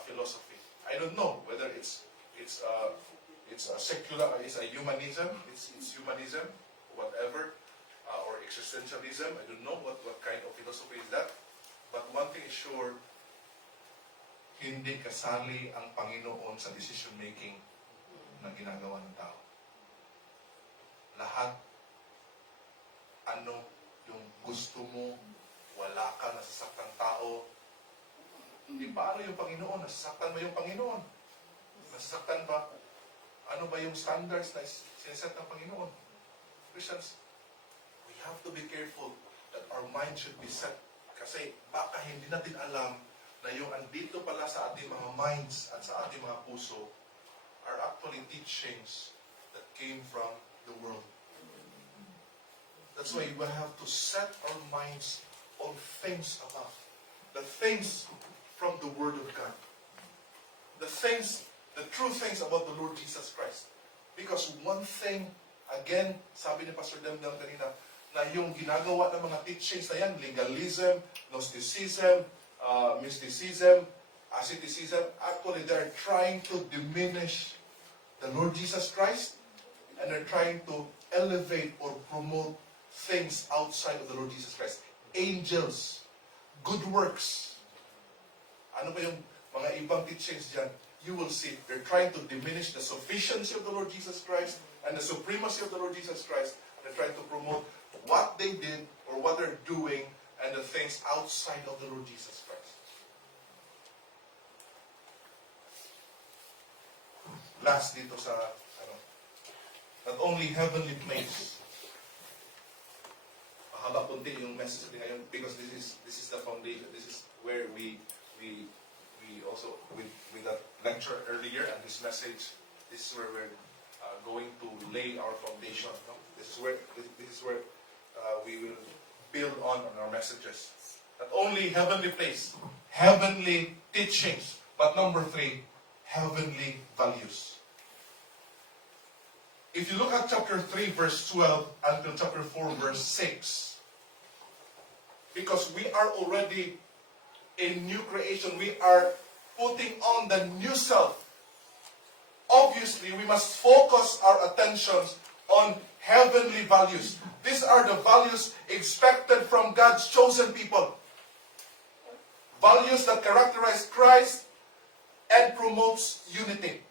philosophy. I don't know whether it's a secular, it's a humanism, it's humanism, whatever, or existentialism. I don't know what kind of philosophy is that. But one thing is sure, hindi kasali ang Panginoon sa decision making na ginagawa ng tao. Lahat, ano yung gusto mo, wala ka nasasaktang tao. Hindi paano yung Panginoon? Nasasaktan ba yung Panginoon? Nasasaktan ba? Ano ba yung standards na siniset ng Panginoon? Christians, we have to be careful that our mind should be set. Kasi baka hindi natin alam na yung andito pala sa ating mga minds at sa ating mga puso are actually teachings that came from the world. That's why we have to set our minds on things above. The things from the Word of God. The true things about the Lord Jesus Christ. Because one thing, again, sabi ni Pastor Demdem kanina, na yung ginagawa ng mga teachings na yan, legalism, Gnosticism, mysticism, asceticism, actually they're trying to diminish the Lord Jesus Christ and they're trying to elevate or promote things outside of the Lord Jesus Christ. Angels, good works. Ano ba yung mga ibang teachings dyan? You will see, they're trying to diminish the sufficiency of the Lord Jesus Christ and the supremacy of the Lord Jesus Christ. They're trying to promote what they did or what they're doing and the things outside of the Lord Jesus Christ. Last dito sa, not only heavenly place. Mahaba kunti yung message natin ngayon because this is the foundation. This is where we also, with that lecture earlier and this message, this is where we're going to lay our foundation. No? This is where we will build on our messages. Not only heavenly place, heavenly teachings, but number 3, heavenly values. If you look at chapter 3, verse 12, until chapter 4, verse 6, because we are already a new creation, we are putting on the new self. Obviously, we must focus our attentions on heavenly values. These are the values expected from God's chosen people. Values that characterize Christ and promotes unity.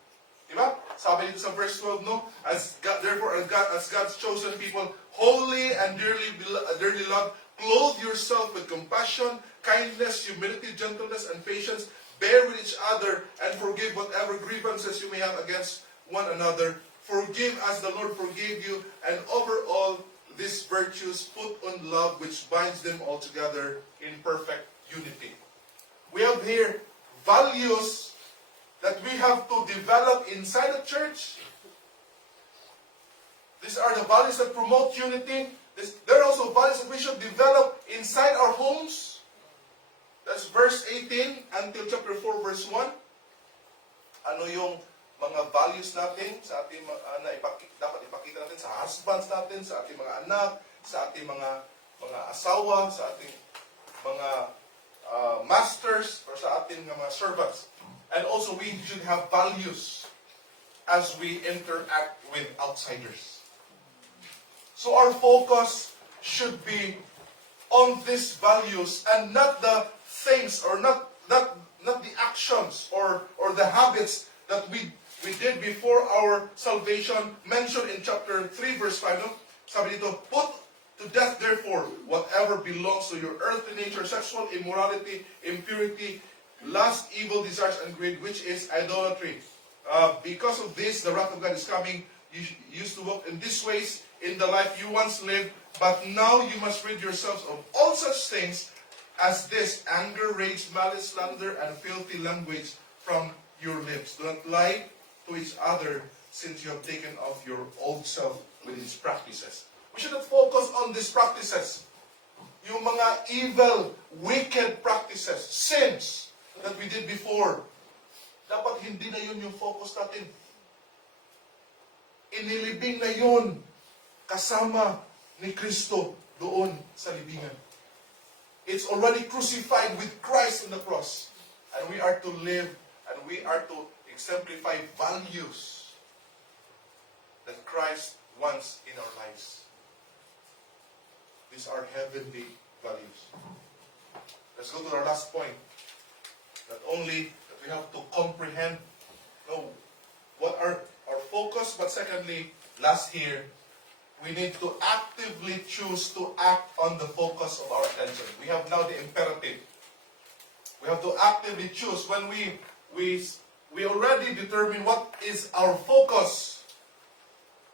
Diba? Sabi dito sa verse 12, no? Therefore, as God's chosen people, holy and dearly loved, clothe yourself with compassion, kindness, humility, gentleness, and patience. Bear with each other and forgive whatever grievances you may have against one another. Forgive as the Lord forgave you, and over all these virtues put on love, which binds them all together in perfect unity. We have here values that we have to develop inside the church. These are the values that promote unity. There are also values that we should develop inside our homes. That's verse 18 until chapter 4, verse 1. Ano yung mga values natin sa ating dapat ipakita natin sa husbands natin, sa ating mga anak, sa ating mga asawa, sa ating mga masters, or sa ating mga servants. And also we should have values as we interact with outsiders. So our focus should be on these values and not the things or not the actions or the habits that we did before our salvation, mentioned in chapter 3 verse 5. No? Sabi dito, put to death therefore whatever belongs to your earthly nature, sexual immorality, impurity, lust, evil desires, and greed, which is idolatry. Because of this, the wrath of God is coming. You used to walk in these ways in the life you once lived, But now you must rid yourselves of all such things as this: anger, rage, malice, slander, and filthy language from your lips. Do not lie to each other, since you have taken off your old self with its practices. We should not focus on these practices. Yung mga evil, wicked practices, sins that we did before. Dapat hindi na yun yung focus natin. Inilibing na yun kasama ni Kristo doon sa libingan. It's already crucified with Christ on the cross. And we are to live and we are to exemplify values that Christ wants in our lives. These are heavenly values. Let's go to our last point. Not only that we have to comprehend what are our focus, but secondly, last here, we need to actively choose to act on the focus of our attention. We have now the imperative. We have to actively choose. When we already determine what is our focus,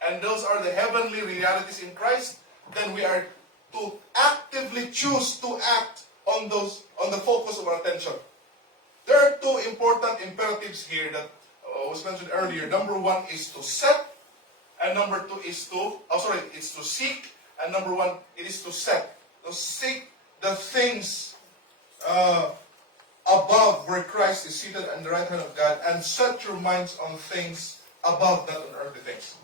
and those are the heavenly realities in Christ, then we are to actively choose to act on the focus of our attention. There are two important imperatives here that was mentioned earlier. Number one is to set, and number two is it's to seek, and number one, it is to set. To seek the things above, where Christ is seated on the right hand of God, and set your minds on things above, not on earthly things.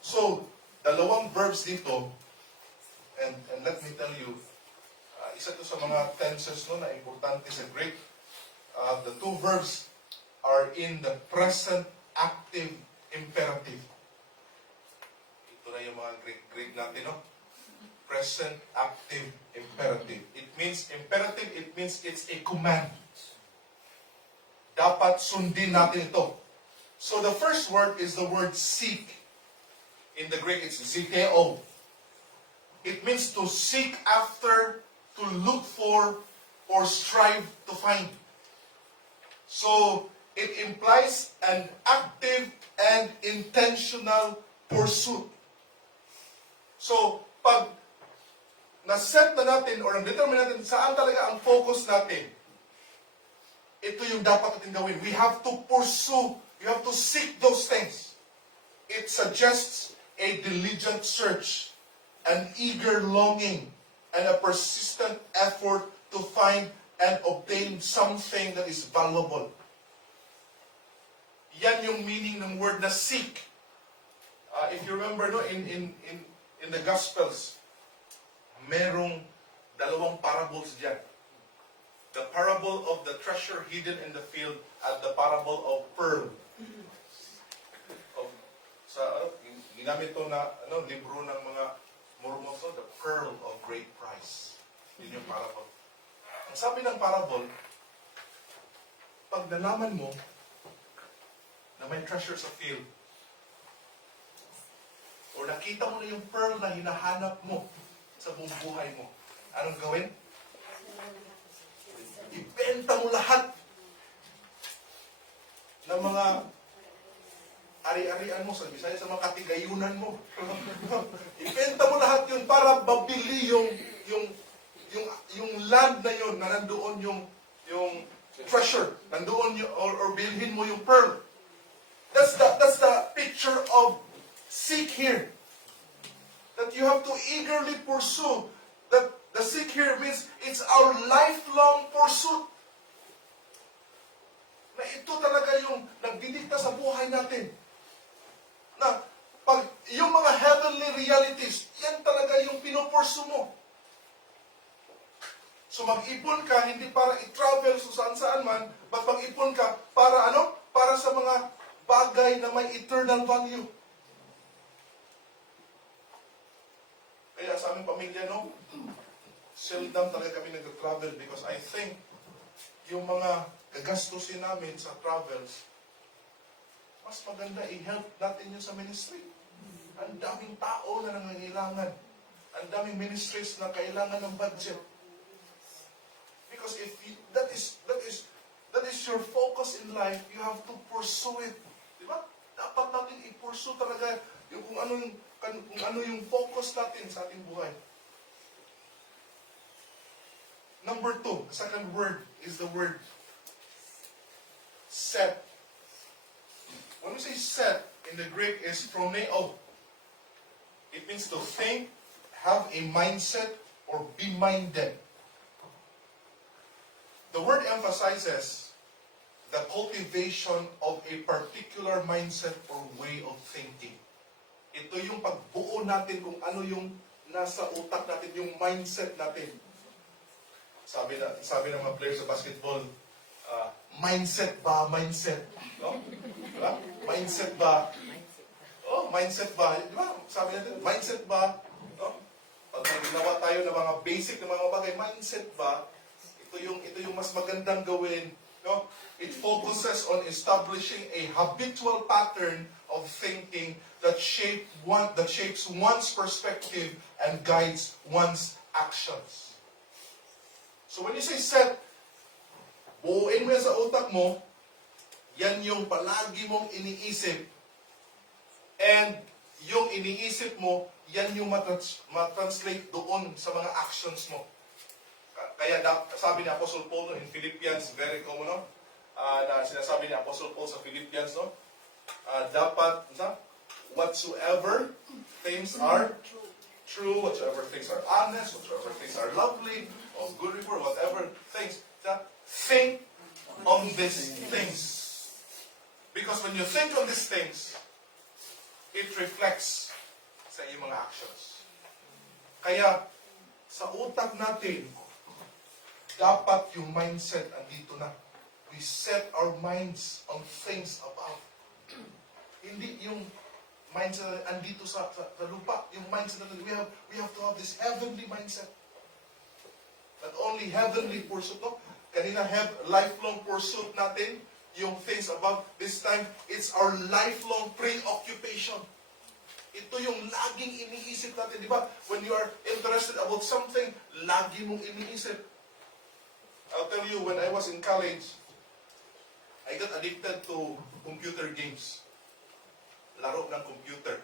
So, dalawang verbs dito, and let me tell you, isa to sa mga tenses na importante sa Greek. The two verbs are in the present active imperative. Ito na yung mga Greek natin, no? Present active imperative. It means imperative, it means it's a command. Dapat sundin natin ito. So the first word is the word seek. In the Greek, it's ziteo. It means to seek after, to look for, or strive to find. So, it implies an active and intentional pursuit. So, pag na-set na natin or na-determine natin saan talaga ang focus natin, ito yung dapat natin gawin. We have to pursue, we have to seek those things. It suggests a diligent search, an eager longing, and a persistent effort to find and obtain something that is valuable. Yan yung meaning ng word na seek. If you remember, no, in the Gospels, merong dalawang parables dyan. The parable of the treasure hidden in the field at the parable of pearl. Ginamit to na libro ng mga Mormon, the pearl of great price. Yun yung parable. Ang sabi ng parable, pag nalaman mo na may treasure sa field, o nakita mo na yung pearl na hinahanap mo sa buong buhay mo, anong gawin? Ibenta mo lahat ng mga ari-arian mo sa Bisaya, sa mga katigayunan mo. Ibenta mo lahat yun para mabili yung land na yun, na nandoon yung treasure, nandoon yung, or bilhin mo yung pearl. That's the picture of seek here. That you have to eagerly pursue. That the seek here means it's our lifelong pursuit. Na ito talaga yung nagdidikta sa buhay natin. Na pag yung mga heavenly realities, yan talaga yung pinupursu mo. So mag-ipon ka, hindi para i-travel so saan-saan man, but mag-ipon ka para ano? Para sa mga bagay na may eternal value. Kaya sa aming pamilya, no? Seldom talaga kami nag-travel because I think yung mga gagastusin namin sa travels, mas maganda i-help natin yun sa ministry. Ang daming tao na nangangailangan. Ang daming ministries na kailangan ng budget. Because if that is your focus in life, you have to pursue it. Diba? Dapat natin i-pursue talaga yung kung ano yung focus natin sa ating buhay. Number two, the second word is the word set. When we say set, in the Greek is phroneo. It means to think, have a mindset, or be minded. The word emphasizes the cultivation of a particular mindset or way of thinking. Ito yung pagbuo natin kung ano yung nasa utak natin, yung mindset natin. Sabi ng mga players sa basketball, mindset ba? Mindset. No? Diba? Mindset ba? Oh, mindset ba? Di ba? Sabi natin, mindset ba? No? Pag ginawa tayo ng mga basic na mga bagay, mindset ba? Ito yung mas magandang gawin. No? It focuses on establishing a habitual pattern of thinking that shapes one's perspective and guides one's actions. So when you say set, buuin mo yan sa utak mo, yan yung palagi mong iniisip. And yung iniisip mo, yan yung matranslate doon sa mga actions mo. Kaya sabi ni Apostle Paul in Philippians, very common, no? Na sinasabi ni Apostle Paul sa Philippians, no? Dapat, whatsoever things are true, whatsoever things are honest, whatsoever things are lovely, of good report, whatever things, think on these things. Because when you think on these things, it reflects sa iyong mga actions. Kaya, sa utak natin, dapat yung mindset andito na. We set our minds on things above. Hindi yung mindset andito sa lupa. Yung mindset natin, we have to have this heavenly mindset. Not only heavenly pursuit, no? Kanina, lifelong pursuit natin, yung things above. This time, it's our lifelong preoccupation. Ito yung laging iniisip natin, di ba? When you are interested about something, lagi mong iniisip. I'll tell you, when I was in college, I got addicted to computer games. Laro ng computer.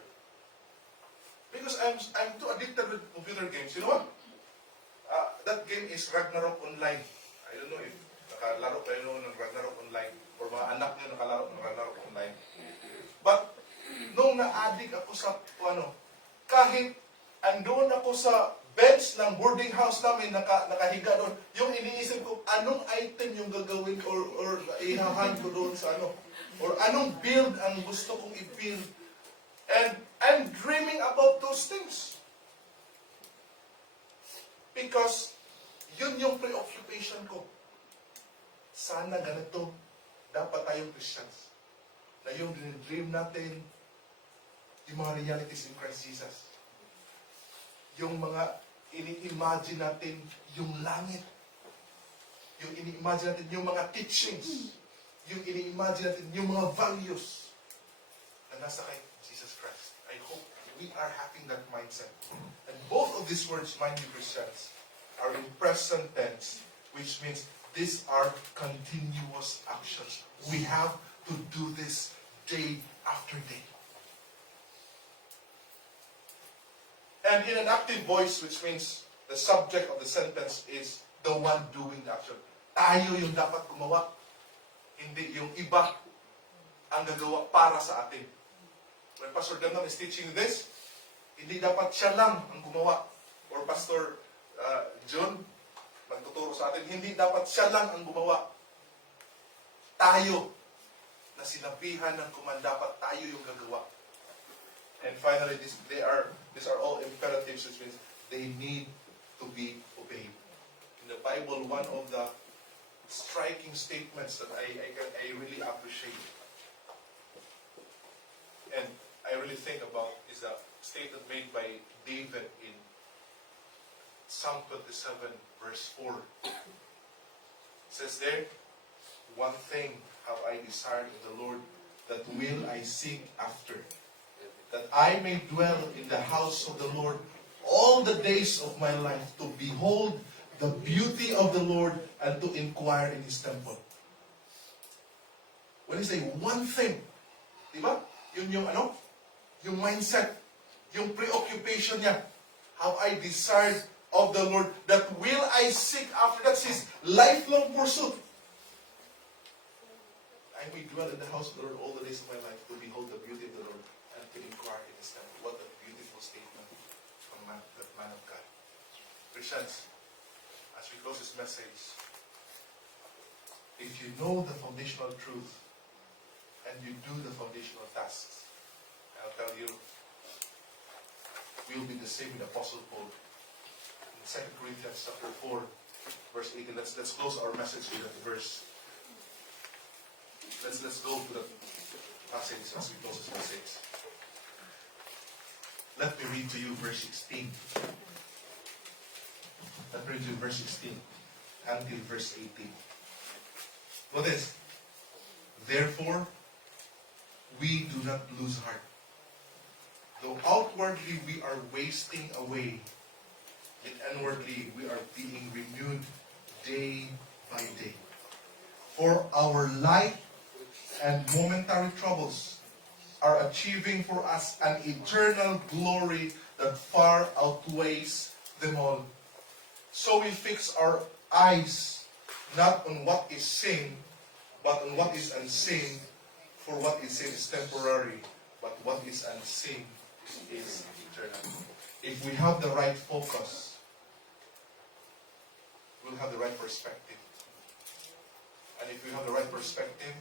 Because I'm too addicted with computer games. You know what? That game is Ragnarok Online. I don't know if nakalaro kayo ng Ragnarok Online or mga anak nyo nakalaro ng Ragnarok Online. But, nung na-addict ako sa, kahit andoon ako sa bench ng boarding house namin, nakahiga doon, yung iniisip ko, anong item yung gagawin or ihahan ko doon sa or anong build ang gusto kong i-build. And I'm dreaming about those things. Because, yun yung preoccupation ko. Sana ganito, dapat tayong Christians. Na yung dream natin, yung mga realities in Christ Jesus. Yung mga ini-imagine natin, yung langit. Yung ini-imagine natin, yung mga teachings. Yung ini-imagine natin, yung mga values na nasa kay Jesus Christ. I hope we are having that mindset. And both of these words, mind you Christians, are in present tense, which means these are continuous actions. We have to do this day after day. And in an active voice, which means the subject of the sentence is the one doing the action. Tayo yung dapat gumawa. Hindi yung iba ang gagawa para sa atin. When Pastor Demnam is teaching this, hindi dapat siya lang ang gumawa. Or Pastor John, magtuturo sa atin, hindi dapat siya lang ang gumawa. Tayo, na sinabihan ng command, dapat tayo yung gagawa. And finally, these are all imperatives, which means they need to be obeyed. In the Bible, one of the striking statements that I really appreciate and I really think about is the statement made by David in Psalm 27, verse 4. It says there, one thing have I desired of the Lord, that will I seek after, that I may dwell in the house of the Lord all the days of my life, to behold the beauty of the Lord and to inquire in His temple. When you say one thing, di ba? Yun yung yung mindset, yung preoccupation niya. Have I desired of the Lord, that will I seek after. That's His lifelong pursuit. I may dwell in the house of the Lord all the days of my life, to behold the beauty of the Lord and to inquire in His temple. What a beautiful statement from that man of God. Christians, as we close this message, if you know the foundational truth and you do the foundational tasks, I'll tell you, we'll be the same with Apostle Paul. In 2 Corinthians chapter 4, verse 18, let's close our message with that verse. Let's go to the passage as we close this message. Let me read to you verse 16. Let me read to you verse 16 until verse 18. Notice, therefore, we do not lose heart. Though outwardly we are wasting away, yet inwardly we are being renewed day by day. For our light and momentary troubles are achieving for us an eternal glory that far outweighs them all. So we fix our eyes not on what is seen, but on what is unseen. For what is seen is temporary, but what is unseen is eternal. If we have the right focus, we'll have the right perspective. And if we have the right perspective,